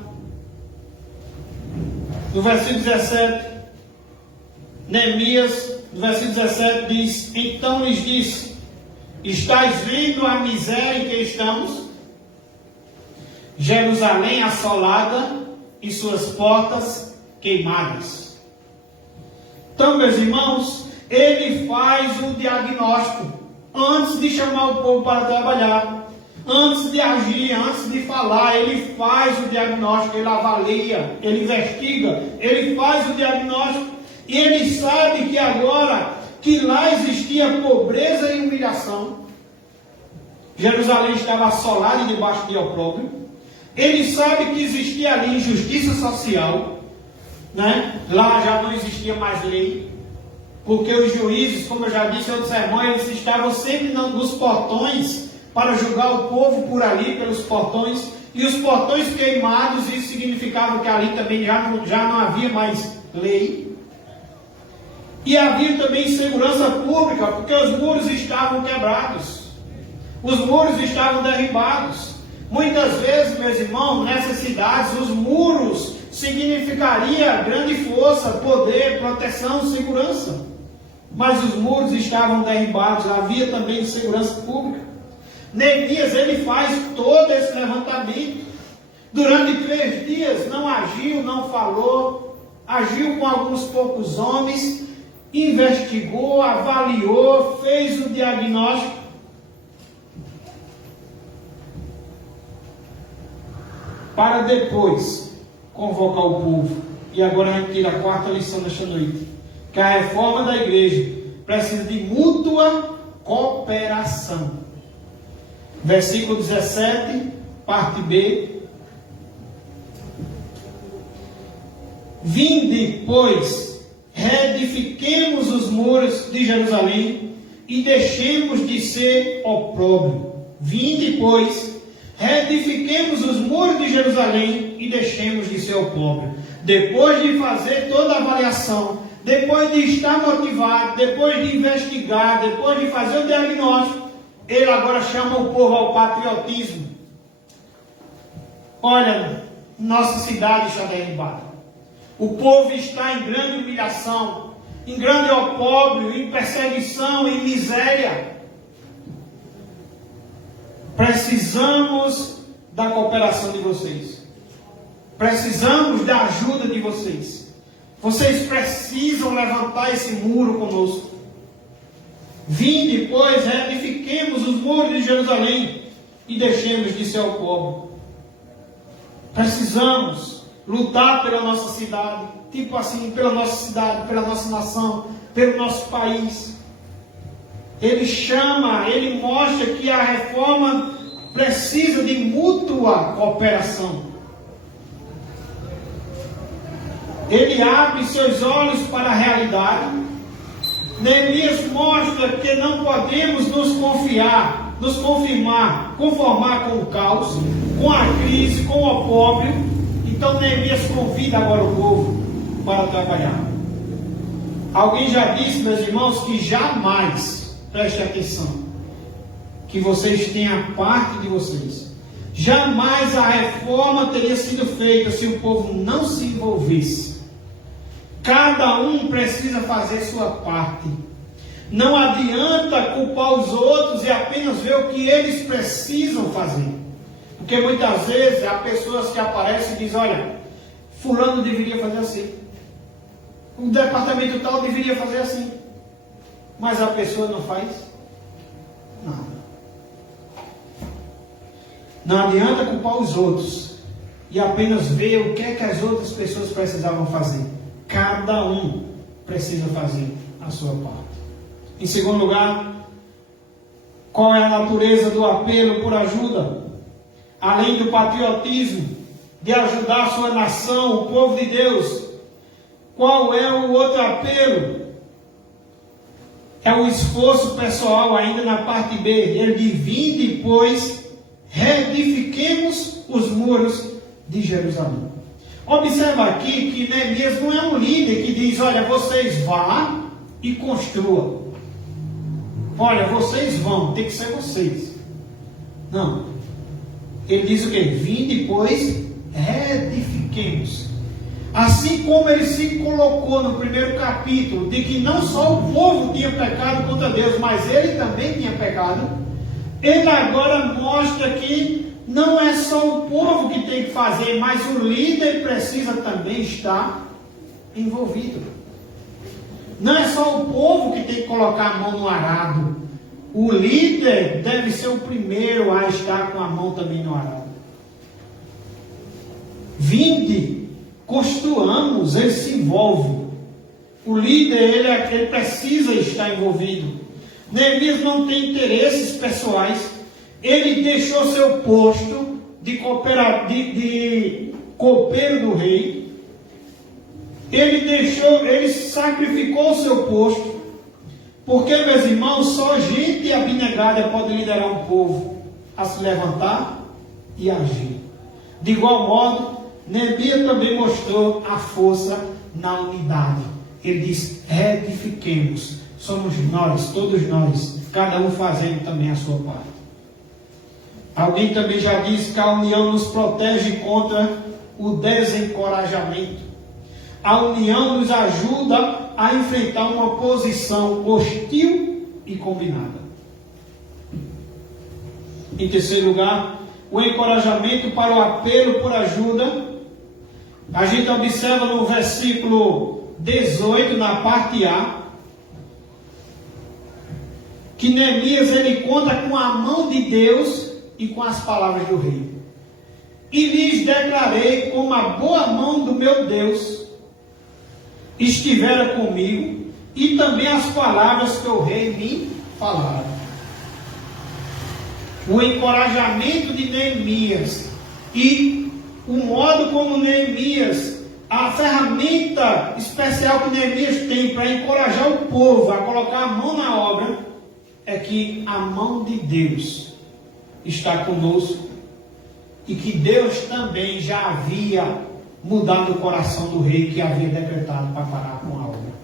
no versículo 17, Neemias, no versículo 17 diz: então lhes disse, estáis vendo a miséria em que estamos? Jerusalém assolada e suas portas queimadas. Então, meus irmãos, ele faz o diagnóstico antes de chamar o povo para trabalhar, antes de agir, antes de falar. Ele faz o diagnóstico, ele avalia, ele investiga, ele faz o diagnóstico, e ele sabe que agora que lá existia pobreza e humilhação, Jerusalém estava assolada e debaixo de opróbrio. Ele sabe que existia ali injustiça social, né? Lá já não existia mais lei, porque os juízes, como eu já disse em outro sermão, eles estavam sempre nos portões para julgar o povo por ali, pelos portões, e os portões queimados, isso significava que ali também já não havia mais lei. E havia também segurança pública, porque os muros estavam quebrados, os muros estavam derribados. Muitas vezes, meus irmãos, nessas cidades, os muros significaria grande força, poder, proteção, segurança. Mas os muros estavam derribados, havia também segurança pública. Neemias, ele faz todo esse levantamento. Durante 3 dias não agiu, não falou, agiu com alguns poucos homens, investigou, avaliou, fez o diagnóstico. Para depois convocar o povo. E agora a gente tira a 4ª lição desta noite, que a reforma da igreja precisa de mútua cooperação. Versículo 17, parte B. Vinde, pois, reedifiquemos os muros de Jerusalém e deixemos de ser opróbrio. Vinde, pois, reedifiquemos os muros de Jerusalém e deixemos de ser opróbrio. Depois de fazer toda a avaliação, depois de estar motivado, depois de investigar, depois de fazer o diagnóstico, ele agora chama o povo ao patriotismo. Olha, nossa cidade está derribada. O povo está em grande humilhação, em grande opróbrio, em perseguição, em miséria. Precisamos da cooperação de vocês. Precisamos da ajuda de vocês. Vocês precisam levantar esse muro conosco. Vinde, pois, reedifiquemos os muros de Jerusalém e deixemos de ser opróbrio. Precisamos lutar pela nossa cidade, tipo assim, pela nossa cidade, pela nossa nação, pelo nosso país. Ele chama, ele mostra que a reforma precisa de mútua cooperação. Ele abre seus olhos para a realidade. Neemias mostra que não podemos conformar com o caos, com a crise, com o opróbrio. Então Neemias convida agora o povo para trabalhar. Alguém já disse, meus irmãos, que jamais, preste atenção, que vocês tenham parte de vocês. Jamais a reforma teria sido feita se o povo não se envolvesse. Cada um precisa fazer sua parte. Não adianta culpar os outros e apenas ver o que eles precisam fazer. Porque muitas vezes há pessoas que aparecem e dizem: olha, fulano deveria fazer assim, o departamento tal deveria fazer assim. Mas a pessoa não faz nada. Não adianta culpar os outros e apenas ver o que é que as outras pessoas precisavam fazer. Cada um precisa fazer a sua parte. Em segundo lugar, qual é a natureza do apelo por ajuda? Além do patriotismo, de ajudar a sua nação, o povo de Deus, qual é o outro apelo? É o esforço pessoal, ainda na parte B. Ele diz: vinde, pois, reedifiquemos os muros de Jerusalém. Observa aqui que Neemias não é um líder que diz: olha, vocês vá e construam. Olha, vocês vão, tem que ser vocês. Não. Ele diz o quê? Vinde, pois, edifiquemos. Assim como ele se colocou no primeiro capítulo, de que não só o povo tinha pecado contra Deus, mas ele também tinha pecado, ele agora mostra que não é só o povo que tem que fazer, mas o líder precisa também estar envolvido. Não é só o povo que tem que colocar a mão no arado. O líder deve ser o primeiro a estar com a mão também no arado. Vinde, construamos, ele se envolve. O líder, ele precisa estar envolvido. Neemias não tem interesses pessoais. Ele deixou seu posto de copeiro do rei. Ele sacrificou o seu posto. Porque, meus irmãos, só gente abnegada pode liderar um povo a se levantar e agir. De igual modo, Neemias também mostrou a força na unidade. Ele diz: edifiquemos. Somos nós, todos nós, cada um fazendo também a sua parte. Alguém também já disse que a união nos protege contra o desencorajamento. A união nos ajuda a enfrentar uma posição hostil e combinada. Em terceiro lugar, o encorajamento para o apelo por ajuda. A gente observa no versículo 18, na parte A, que Neemias ele conta com a mão de Deus e com as palavras do rei. E lhes declarei como a boa mão do meu Deus estivera comigo, e também as palavras que o rei me falara. O encorajamento de Neemias e o modo como Neemias, a ferramenta especial que Neemias tem para encorajar o povo a colocar a mão na obra, é que a mão de Deus está conosco, e que Deus também já havia mudado o coração do rei, que havia decretado para parar com a obra.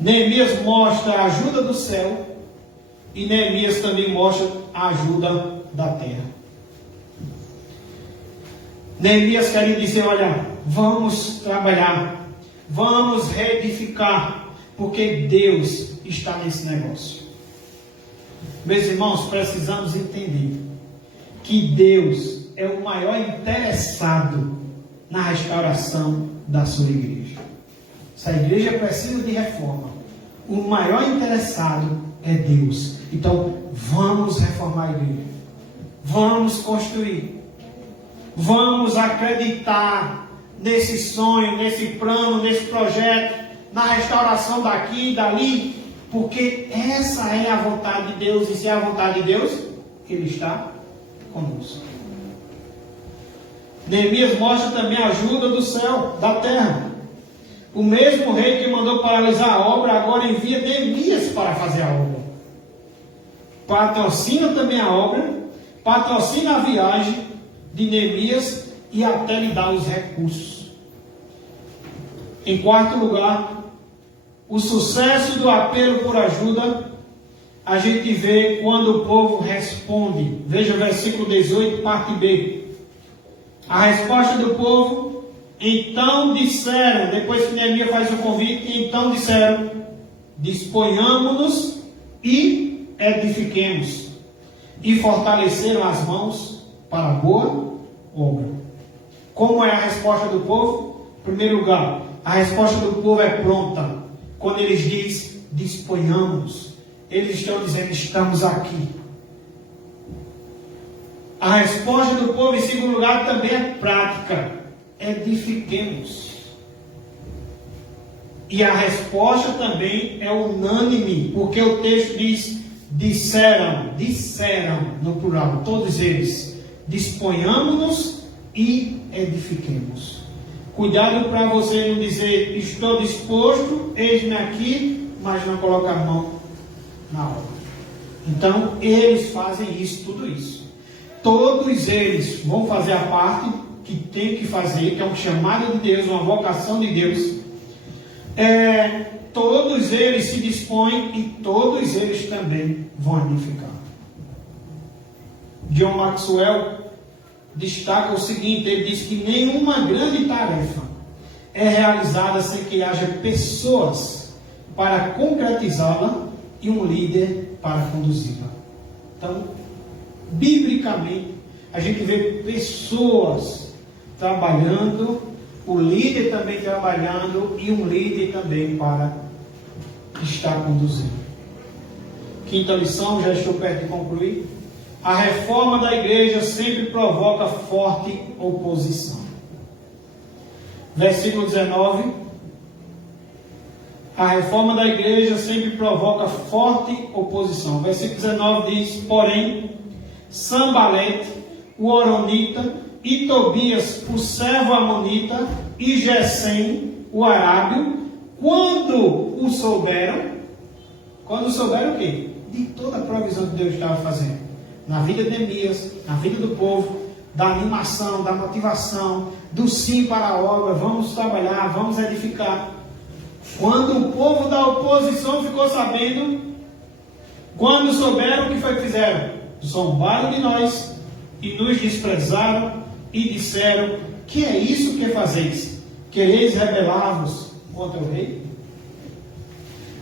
Neemias mostra a ajuda do céu, e Neemias também mostra a ajuda da terra. Neemias quer dizer: olha, vamos trabalhar, vamos reedificar, porque Deus está nesse negócio. Meus irmãos, precisamos entender que Deus é o maior interessado na restauração da sua igreja. Se a igreja precisa de reforma, o maior interessado é Deus. Então, vamos reformar a igreja. Vamos construir. Vamos acreditar nesse sonho, nesse plano, nesse projeto, na restauração daqui e dali, porque essa é a vontade de Deus, e se é a vontade de Deus, Ele está conosco. Neemias mostra também a ajuda do céu, da terra. O mesmo rei que mandou paralisar a obra, agora envia Neemias para fazer a obra. Patrocina também a obra, patrocina a viagem de Neemias e até lhe dá os recursos. Em quarto lugar, o sucesso do apelo por ajuda, a gente vê quando o povo responde. Veja o versículo 18, parte B. A resposta do povo: então disseram, depois que Neemias faz o convite, então disseram: disponhamos-nos e edifiquemos. E fortaleceram as mãos para a boa obra. Como é a resposta do povo? Em primeiro lugar, a resposta do povo é pronta. Quando eles dizem disponhamos, eles estão dizendo: estamos aqui. A resposta do povo, em segundo lugar, também é prática: edifiquemos. E a resposta também é unânime, porque o texto diz: disseram no plural, todos eles: disponhamos-nos e edifiquemos. Cuidado para você não dizer: estou disposto, eis-me aqui, mas não coloca a mão na obra. Então, eles fazem isso, tudo isso. Todos eles vão fazer a parte, que tem que fazer, que é um chamado de Deus, uma vocação de Deus, todos eles se dispõem e todos eles também vão edificar. John Maxwell destaca o seguinte, ele diz que nenhuma grande tarefa é realizada sem que haja pessoas para concretizá-la e um líder para conduzi-la. Então, biblicamente, a gente vê pessoas trabalhando, o líder também trabalhando e um líder também para estar conduzindo. Quinta lição, já estou perto de concluir. A reforma da igreja sempre provoca forte oposição. Versículo 19. A reforma da igreja sempre provoca forte oposição. Versículo 19 diz: porém, Sanbalete, o horonita, e Tobias, o servo amonita, e Gesem, o arábio, quando souberam o quê? De toda a provisão que Deus estava fazendo na vida de Neemias, na vida do povo, da animação, da motivação, do sim para a obra, vamos trabalhar, vamos edificar. Quando o povo da oposição ficou sabendo, quando souberam, o que foi que fizeram? Zombaram de nós e nos desprezaram e disseram: que é isso que fazeis? Quereis rebelar-vos contra o rei?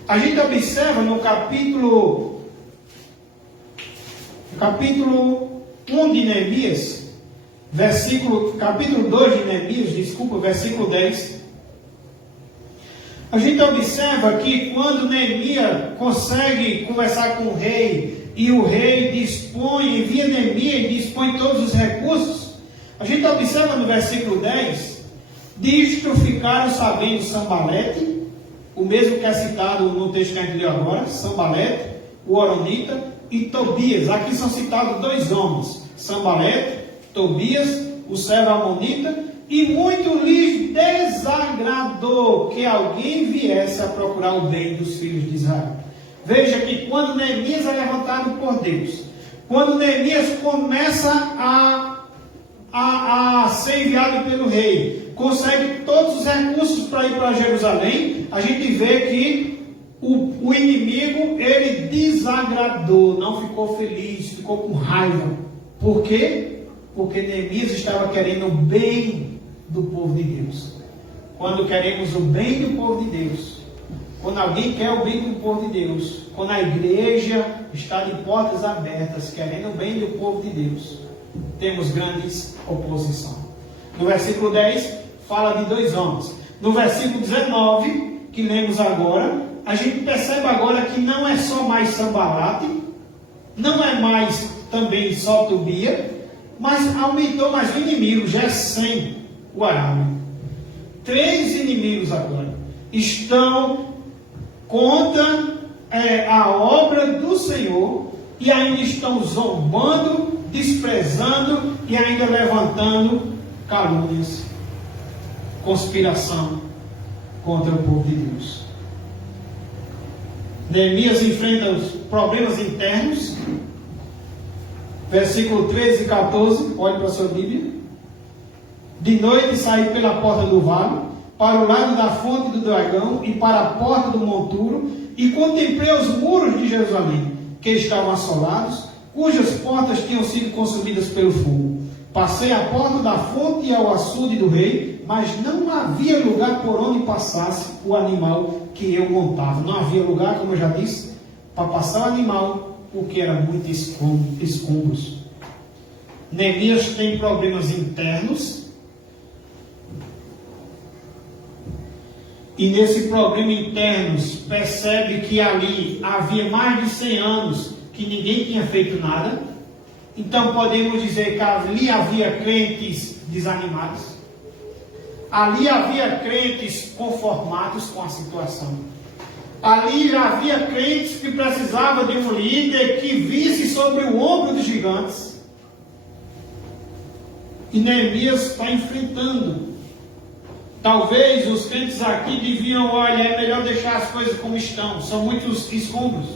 A gente observa no capítulo 1 de Neemias, capítulo 2 de Neemias, versículo 10. A gente observa que quando Neemias consegue conversar com o rei, e o rei envia Neemias e dispõe todos os recursos, a gente observa no versículo 10, disto ficaram sabendo Sanbalete, o mesmo que é citado no texto que a gente leu agora, Sanbalete, o horonita, e Tobias. Aqui são citados dois homens, Sanbalete, Tobias, o servo amonita, e muito lhes desagradou que alguém viesse a procurar o bem dos filhos de Israel. Veja que quando Neemias é levantado por Deus, quando Neemias começa a ser enviado pelo rei, consegue todos os recursos para ir para Jerusalém, a gente vê que o inimigo, ele desagradou, não ficou feliz, ficou com raiva. Por quê? Porque Neemias estava querendo o bem do povo de Deus. Quando queremos o bem do povo de Deus, quando alguém quer o bem do povo de Deus, quando a igreja está de portas abertas, querendo o bem do povo de Deus, temos grandes oposição. No versículo 10, fala de dois homens. No versículo 19, que lemos agora, a gente percebe agora que não é só mais Sanbalate, não é mais também só Tobias, mas aumentou mais um inimigo, Gesem, o arábio. 3 inimigos agora estão contra a obra do Senhor e ainda estão zombando, desprezando e ainda levantando calúnias, conspiração contra o povo de Deus. Neemias enfrenta os problemas internos. Versículo 13 e 14, olhe para a sua Bíblia. De noite saí pela porta do vale, para o lado da fonte do dragão e para a porta do monturo, e contemplei os muros de Jerusalém, que estavam assolados, cujas portas tinham sido consumidas pelo fogo. Passei à porta da fonte e ao açude do rei, mas não havia lugar por onde passasse o animal que eu montava. Não havia lugar, como eu já disse, para passar o animal, porque era muito escombros. Neemias tem problemas internos, e nesse problema interno percebe que ali havia mais de 100 anos que ninguém tinha feito nada. Então podemos dizer que ali havia crentes desanimados, ali havia crentes conformados com a situação, ali havia crentes que precisavam de um líder que visse sobre o ombro dos gigantes. E Neemias está enfrentando. Talvez os crentes aqui deviam, olha, é melhor deixar as coisas como estão, são muitos escombros,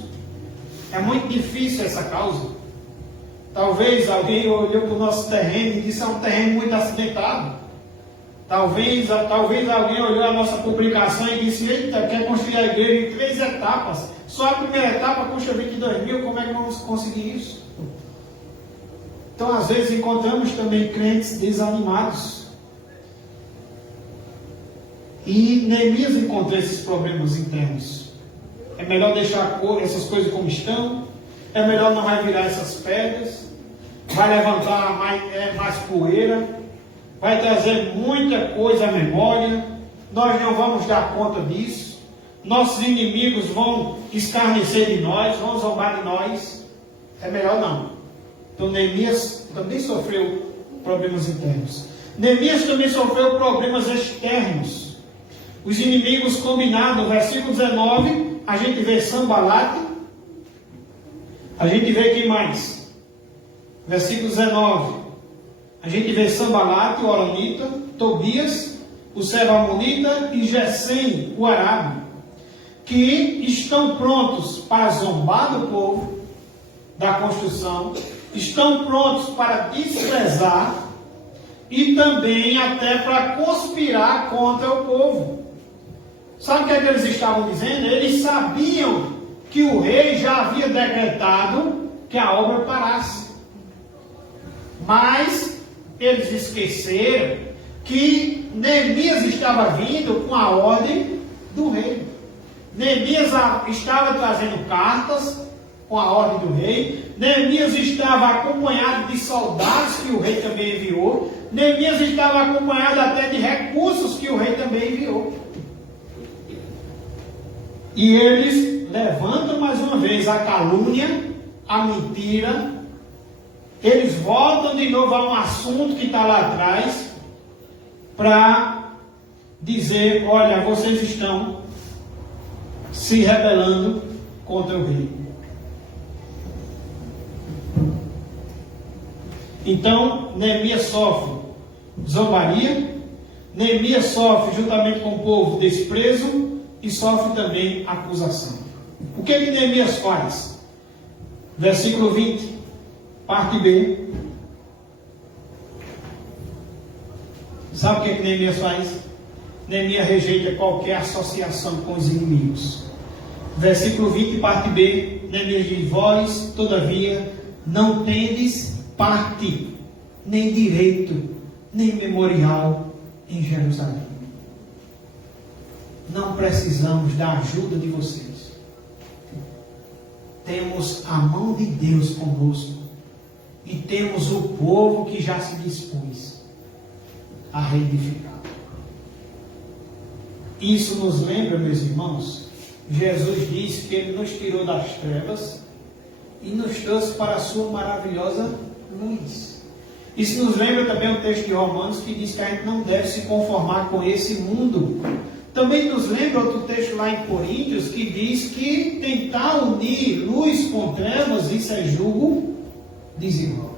é muito difícil essa causa. Talvez alguém olhou para o nosso terreno e disse: é um terreno muito acidentado. Talvez alguém olhou a nossa publicação e disse: eita, quer construir a igreja em 3 etapas. Só a primeira etapa custa 22 mil, como é que vamos conseguir isso? Então, às vezes, encontramos também crentes desanimados. E Neemias encontrou esses problemas internos. É melhor deixar essas coisas como estão. É melhor não revirar essas pedras. Vai levantar mais poeira. Vai trazer muita coisa à memória. Nós não vamos dar conta disso. Nossos inimigos vão escarnecer de nós, vão zombar de nós. É melhor não. Então Neemias também sofreu problemas internos. Neemias também sofreu problemas externos. Os inimigos combinados, no versículo 19, a gente vê Sambalate. A gente vê quem mais? Versículo 19. A gente vê Sambalate, o Horonita, Tobias, o Seba-Amonita e Gesem, o Arábio, que estão prontos para zombar do povo, da construção, estão prontos para desprezar e também até para conspirar contra o povo. Sabe o que é que eles estavam dizendo? Eles sabiam que o rei já havia decretado que a obra parasse. Mas eles esqueceram que Neemias estava vindo com a ordem do rei. Neemias estava trazendo cartas com a ordem do rei. Neemias estava acompanhado de soldados que o rei também enviou. Neemias estava acompanhado até de recursos que o rei também enviou. E eles levantam mais uma vez a calúnia, a mentira. Eles voltam de novo a um assunto que está lá atrás, para dizer: olha, vocês estão se rebelando contra o rei. Então, Neemias sofre zombaria, Neemias sofre, juntamente com o povo, desprezo e sofre também acusação. O que Neemias faz? Versículo 20, parte B. Sabe o que Neemias faz? Neemias rejeita qualquer associação com os inimigos. Versículo 20, parte B. Neemias diz: vós, todavia, não tendes parte, nem direito, nem memorial em Jerusalém. Não precisamos da ajuda de vocês. Temos a mão de Deus conosco. E temos o povo que já se dispôs a reedificar. Isso nos lembra, meus irmãos, Jesus disse que Ele nos tirou das trevas e nos trouxe para a sua maravilhosa luz. Isso nos lembra também o texto de Romanos, que diz que a gente não deve se conformar com esse mundo. Também nos lembra outro texto lá em Coríntios, que diz que tentar unir luz com trevas, isso é julgo desigual.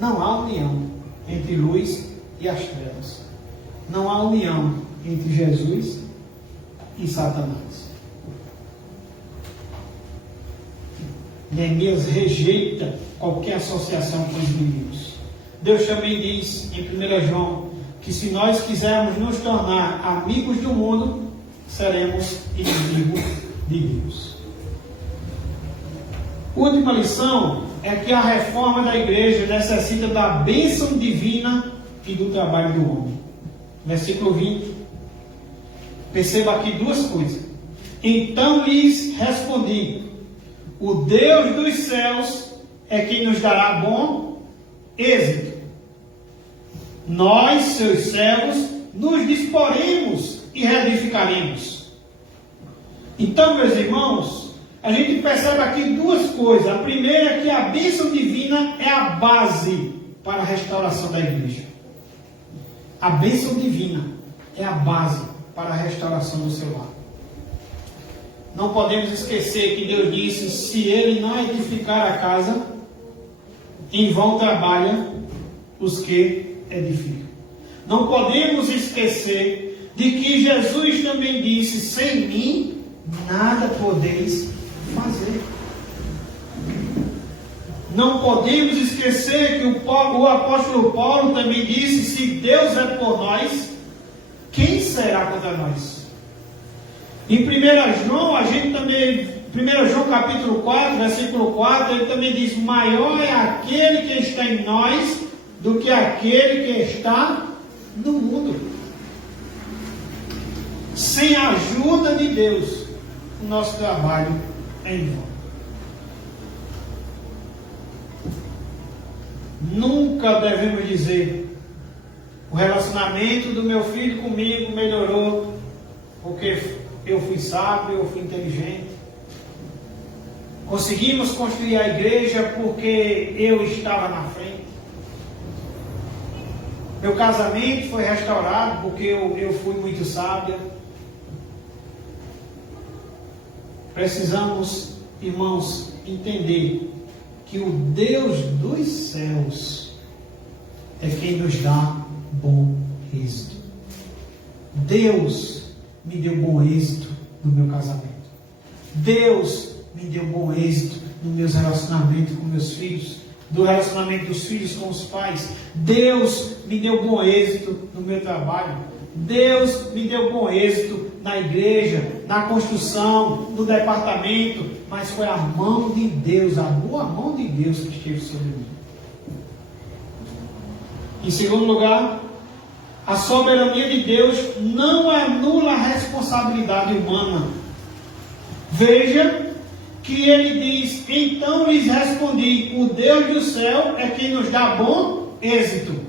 Não há união entre luz e as trevas. Não há união entre Jesus e Satanás. Neemias rejeita qualquer associação com os inimigos. Deus também diz em 1 João que se nós quisermos nos tornar amigos do mundo, seremos inimigos de Deus. Última lição é que a reforma da igreja necessita da bênção divina e do trabalho do homem. Versículo 20. Perceba aqui duas coisas. Então lhes respondi: o Deus dos céus é quem nos dará bom êxito. Nós, seus servos, nos disporemos e reedificaremos. Então, meus irmãos, a gente percebe aqui duas coisas. A primeira é que a bênção divina é a base para a restauração da igreja. A bênção divina é a base para a restauração do seu lar. Não podemos esquecer que Deus disse: se Ele não edificar a casa, em vão trabalham os que edificam. Não podemos esquecer de que Jesus também disse: sem mim nada podeis fazer. Não podemos esquecer que o apóstolo Paulo também disse: se Deus é por nós, quem será contra nós? Em 1 João, a gente também, 1 João capítulo 4, versículo 4, ele também diz: maior é aquele que está em nós do que aquele que está no mundo. Sem a ajuda de Deus, o nosso trabalho é em vão. Nunca devemos dizer: o relacionamento do meu filho comigo melhorou porque eu fui sábio, eu fui inteligente. Conseguimos construir a igreja porque eu estava na frente. Meu casamento foi restaurado porque eu fui muito sábia. Precisamos, irmãos, entender que o Deus dos céus é quem nos dá bom êxito. Deus me deu bom êxito no meu casamento. Deus me deu bom êxito nos meus relacionamentos com meus filhos, do relacionamento dos filhos com os pais. Deus me deu bom êxito no meu trabalho. Deus me deu bom êxito na igreja, na construção, no departamento, mas foi a mão de Deus, a boa mão de Deus que esteve sobre mim. Em segundo lugar, a soberania de Deus não anula a responsabilidade humana. Veja que ele diz: então lhes respondi, o Deus do céu é quem nos dá bom êxito.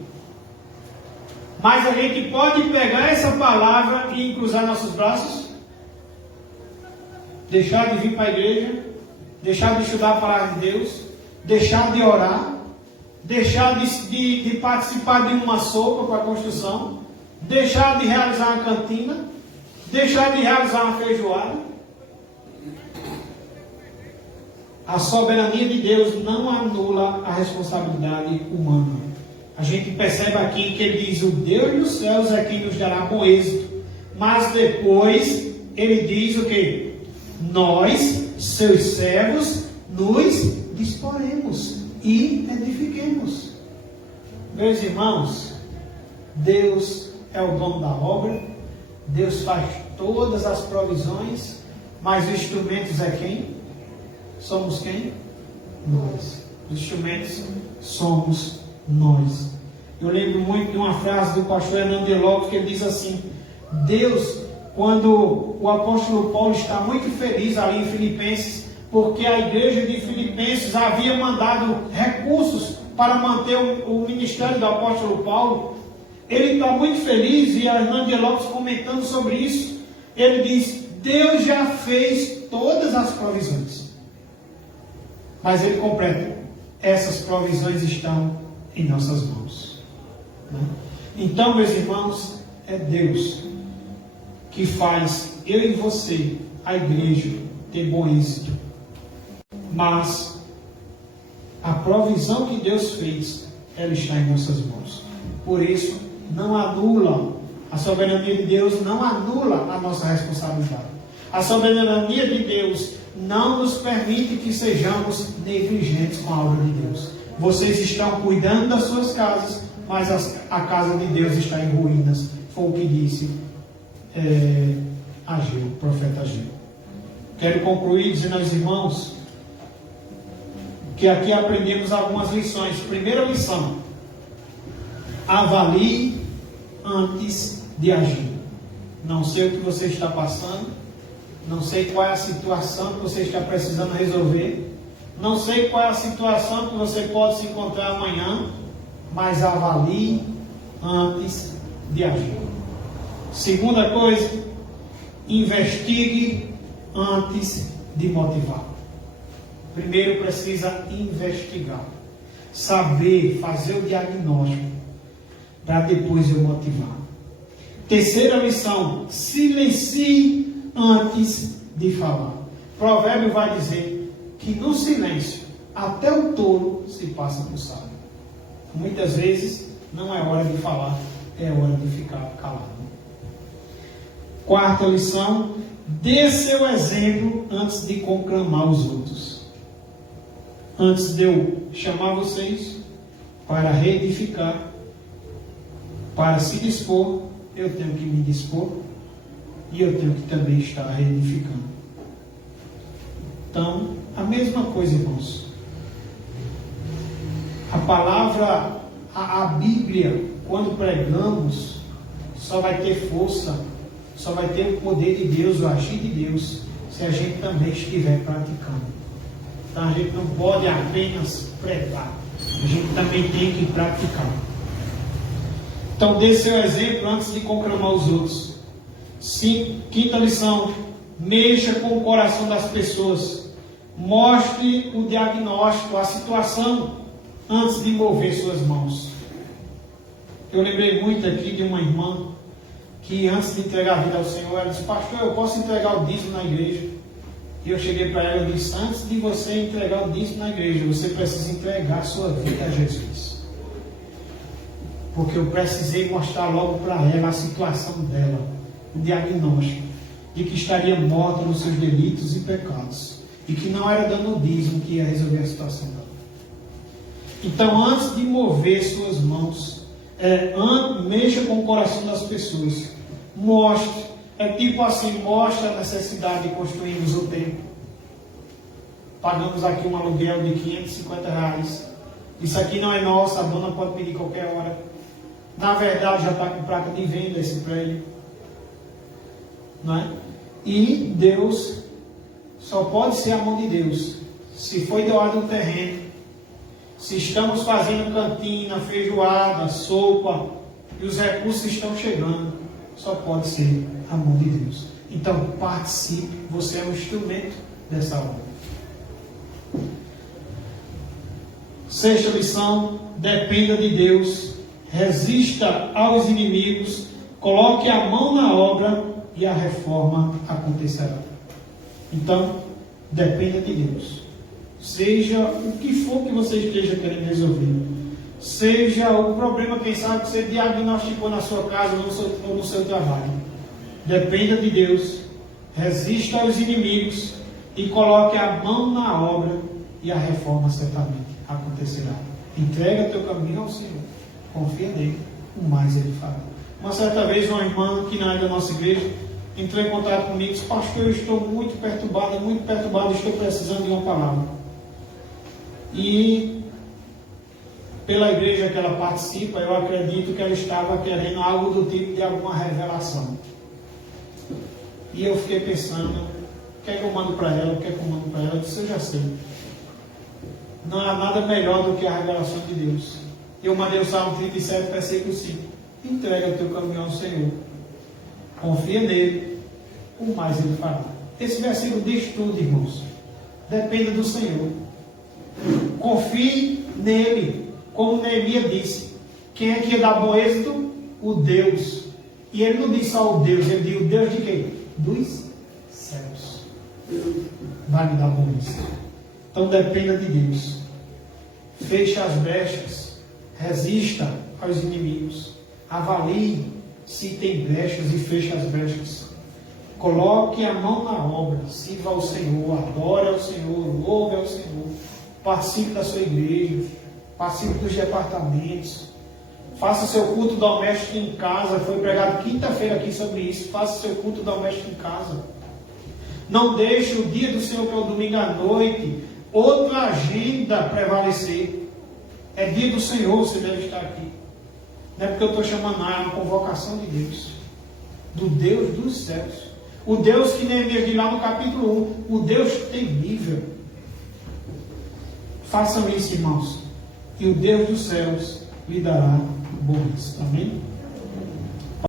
Mas a gente pode pegar essa palavra e cruzar nossos braços? Deixar de vir para a igreja? Deixar de estudar a palavra de Deus? Deixar de orar? Deixar de participar de uma sopa para a construção? Deixar de realizar uma cantina? Deixar de realizar uma feijoada? A soberania de Deus não anula a responsabilidade humana. A gente percebe aqui que ele diz: o Deus dos céus é quem nos dará bom êxito. Mas depois ele diz o quê? Nós, seus servos, nos disporemos e edifiquemos. Meus irmãos, Deus é o dono da obra. Deus faz todas as provisões. Mas os instrumentos é quem? Somos quem? Nós. Os instrumentos somos nós. Eu lembro muito de uma frase do pastor Hernando de Lopes, que ele diz assim: Deus, quando o apóstolo Paulo está muito feliz ali em Filipenses, porque a igreja de Filipenses havia mandado recursos para manter o ministério do apóstolo Paulo, ele está muito feliz, e Hernando de Lopes comentando sobre isso, ele diz: Deus já fez todas as provisões. Mas ele completa: essas provisões estão em nossas mãos. Então, meus irmãos, é Deus que faz eu e você, a igreja, ter bom êxito. Mas a provisão que Deus fez, ela está em nossas mãos. Por isso, não anula a soberania de Deus, não anula a nossa responsabilidade. A soberania de Deus não nos permite que sejamos negligentes com a obra de Deus. Vocês estão cuidando das suas casas, mas a casa de Deus está em ruínas. Foi o que disse Ageu, o profeta Ageu. Quero concluir dizendo aos irmãos que aqui aprendemos algumas lições. Primeira lição: avalie antes de agir. Não sei o que você está passando, não sei qual é a situação que você está precisando resolver, não sei qual é a situação que você pode se encontrar amanhã, mas avalie antes de agir. Segunda coisa: investigue antes de motivar. Primeiro precisa investigar, saber, fazer o diagnóstico, para depois eu motivar. Terceira lição: silencie antes de falar. Provérbio vai dizer que no silêncio até o tolo se passa por sábio. Muitas vezes não é hora de falar, é hora de ficar calado. Quarta lição: dê seu exemplo antes de conclamar os outros. Antes de eu chamar vocês para reedificar, para se dispor, eu tenho que me dispor e eu tenho que também estar reedificando. Então, a mesma coisa, irmãos. A palavra, a Bíblia, quando pregamos, só vai ter força, só vai ter o poder de Deus, o agir de Deus, se a gente também estiver praticando. Então a gente não pode apenas pregar, a gente também tem que praticar. Então dê seu exemplo antes de conclamar os outros. Quinta lição: mexa com o coração das pessoas. Mostre o diagnóstico, a situação, antes de mover suas mãos. Eu lembrei muito aqui de uma irmã que antes de entregar a vida ao Senhor, ela disse: pastor, eu posso entregar o dízimo na igreja? E eu cheguei para ela e disse: antes de você entregar o dízimo na igreja, você precisa entregar a sua vida a Jesus. Porque eu precisei mostrar logo para ela a situação dela, o diagnóstico, de que estaria morta nos seus delitos e pecados, e que não era dando o dízimo que ia resolver a situação dela. Então, antes de mover suas mãos, mexa com o coração das pessoas. Mostre. É tipo assim, mostra a necessidade de construirmos o templo. Pagamos aqui um aluguel de R$550. Isso aqui não é nosso, a dona pode pedir qualquer hora. Na verdade, já está com placa de venda esse prédio. Não é? E Deus, só pode ser a mão de Deus se foi doado um terreno, se estamos fazendo cantina, feijoada, sopa, e os recursos estão chegando, só pode ser a mão de Deus. Então participe, você é um instrumento dessa obra. Sexta lição: dependa de Deus, resista aos inimigos, coloque a mão na obra e a reforma acontecerá. Então, dependa de Deus. Seja o que for que você esteja querendo resolver, seja o problema, quem sabe, que você diagnosticou na sua casa ou no seu trabalho, dependa de Deus, resista aos inimigos e coloque a mão na obra e a reforma certamente acontecerá. Entrega teu caminho ao Senhor, confia nele, o mais ele fará. Uma certa vez uma irmã que não é da nossa igreja entrou em contato comigo e disse: pastor, eu estou muito perturbado, estou precisando de uma palavra. E pela igreja que ela participa, eu acredito que ela estava querendo algo do tipo de alguma revelação. E eu fiquei pensando: o que é que eu mando para ela? Eu disse: eu já sei. Não há nada melhor do que a revelação de Deus. Eu mandei o Salmo 37, versículo 5. Entrega o teu caminho ao Senhor, confia nele, o mais ele fará. Esse versículo diz tudo, irmãos. Dependa do Senhor, confie nele, como Neemias disse. Quem é que ia dar bom êxito? O Deus. E ele não diz só o Deus, ele diz o Deus de quem? Dos céus. Vai me dar bom êxito. Então dependa de Deus. Feche as brechas, resista aos inimigos, avalie se tem brechas e feche as brechas. Coloque a mão na obra, sirva ao Senhor, adore ao Senhor, louve ao Senhor, participe da sua igreja, participe dos departamentos, faça seu culto doméstico em casa. Foi pregado quinta-feira aqui sobre isso. Faça seu culto doméstico em casa. Não deixe o dia do Senhor, que é o domingo à noite, outra agenda prevalecer. É dia do Senhor, você deve estar aqui. Não é porque eu estou chamando, não, é uma convocação de Deus, do Deus dos céus, o Deus que Neemias diz lá no capítulo 1, o Deus temível. Façam isso, irmãos, e o Deus dos céus lhe dará bom êxito. Amém?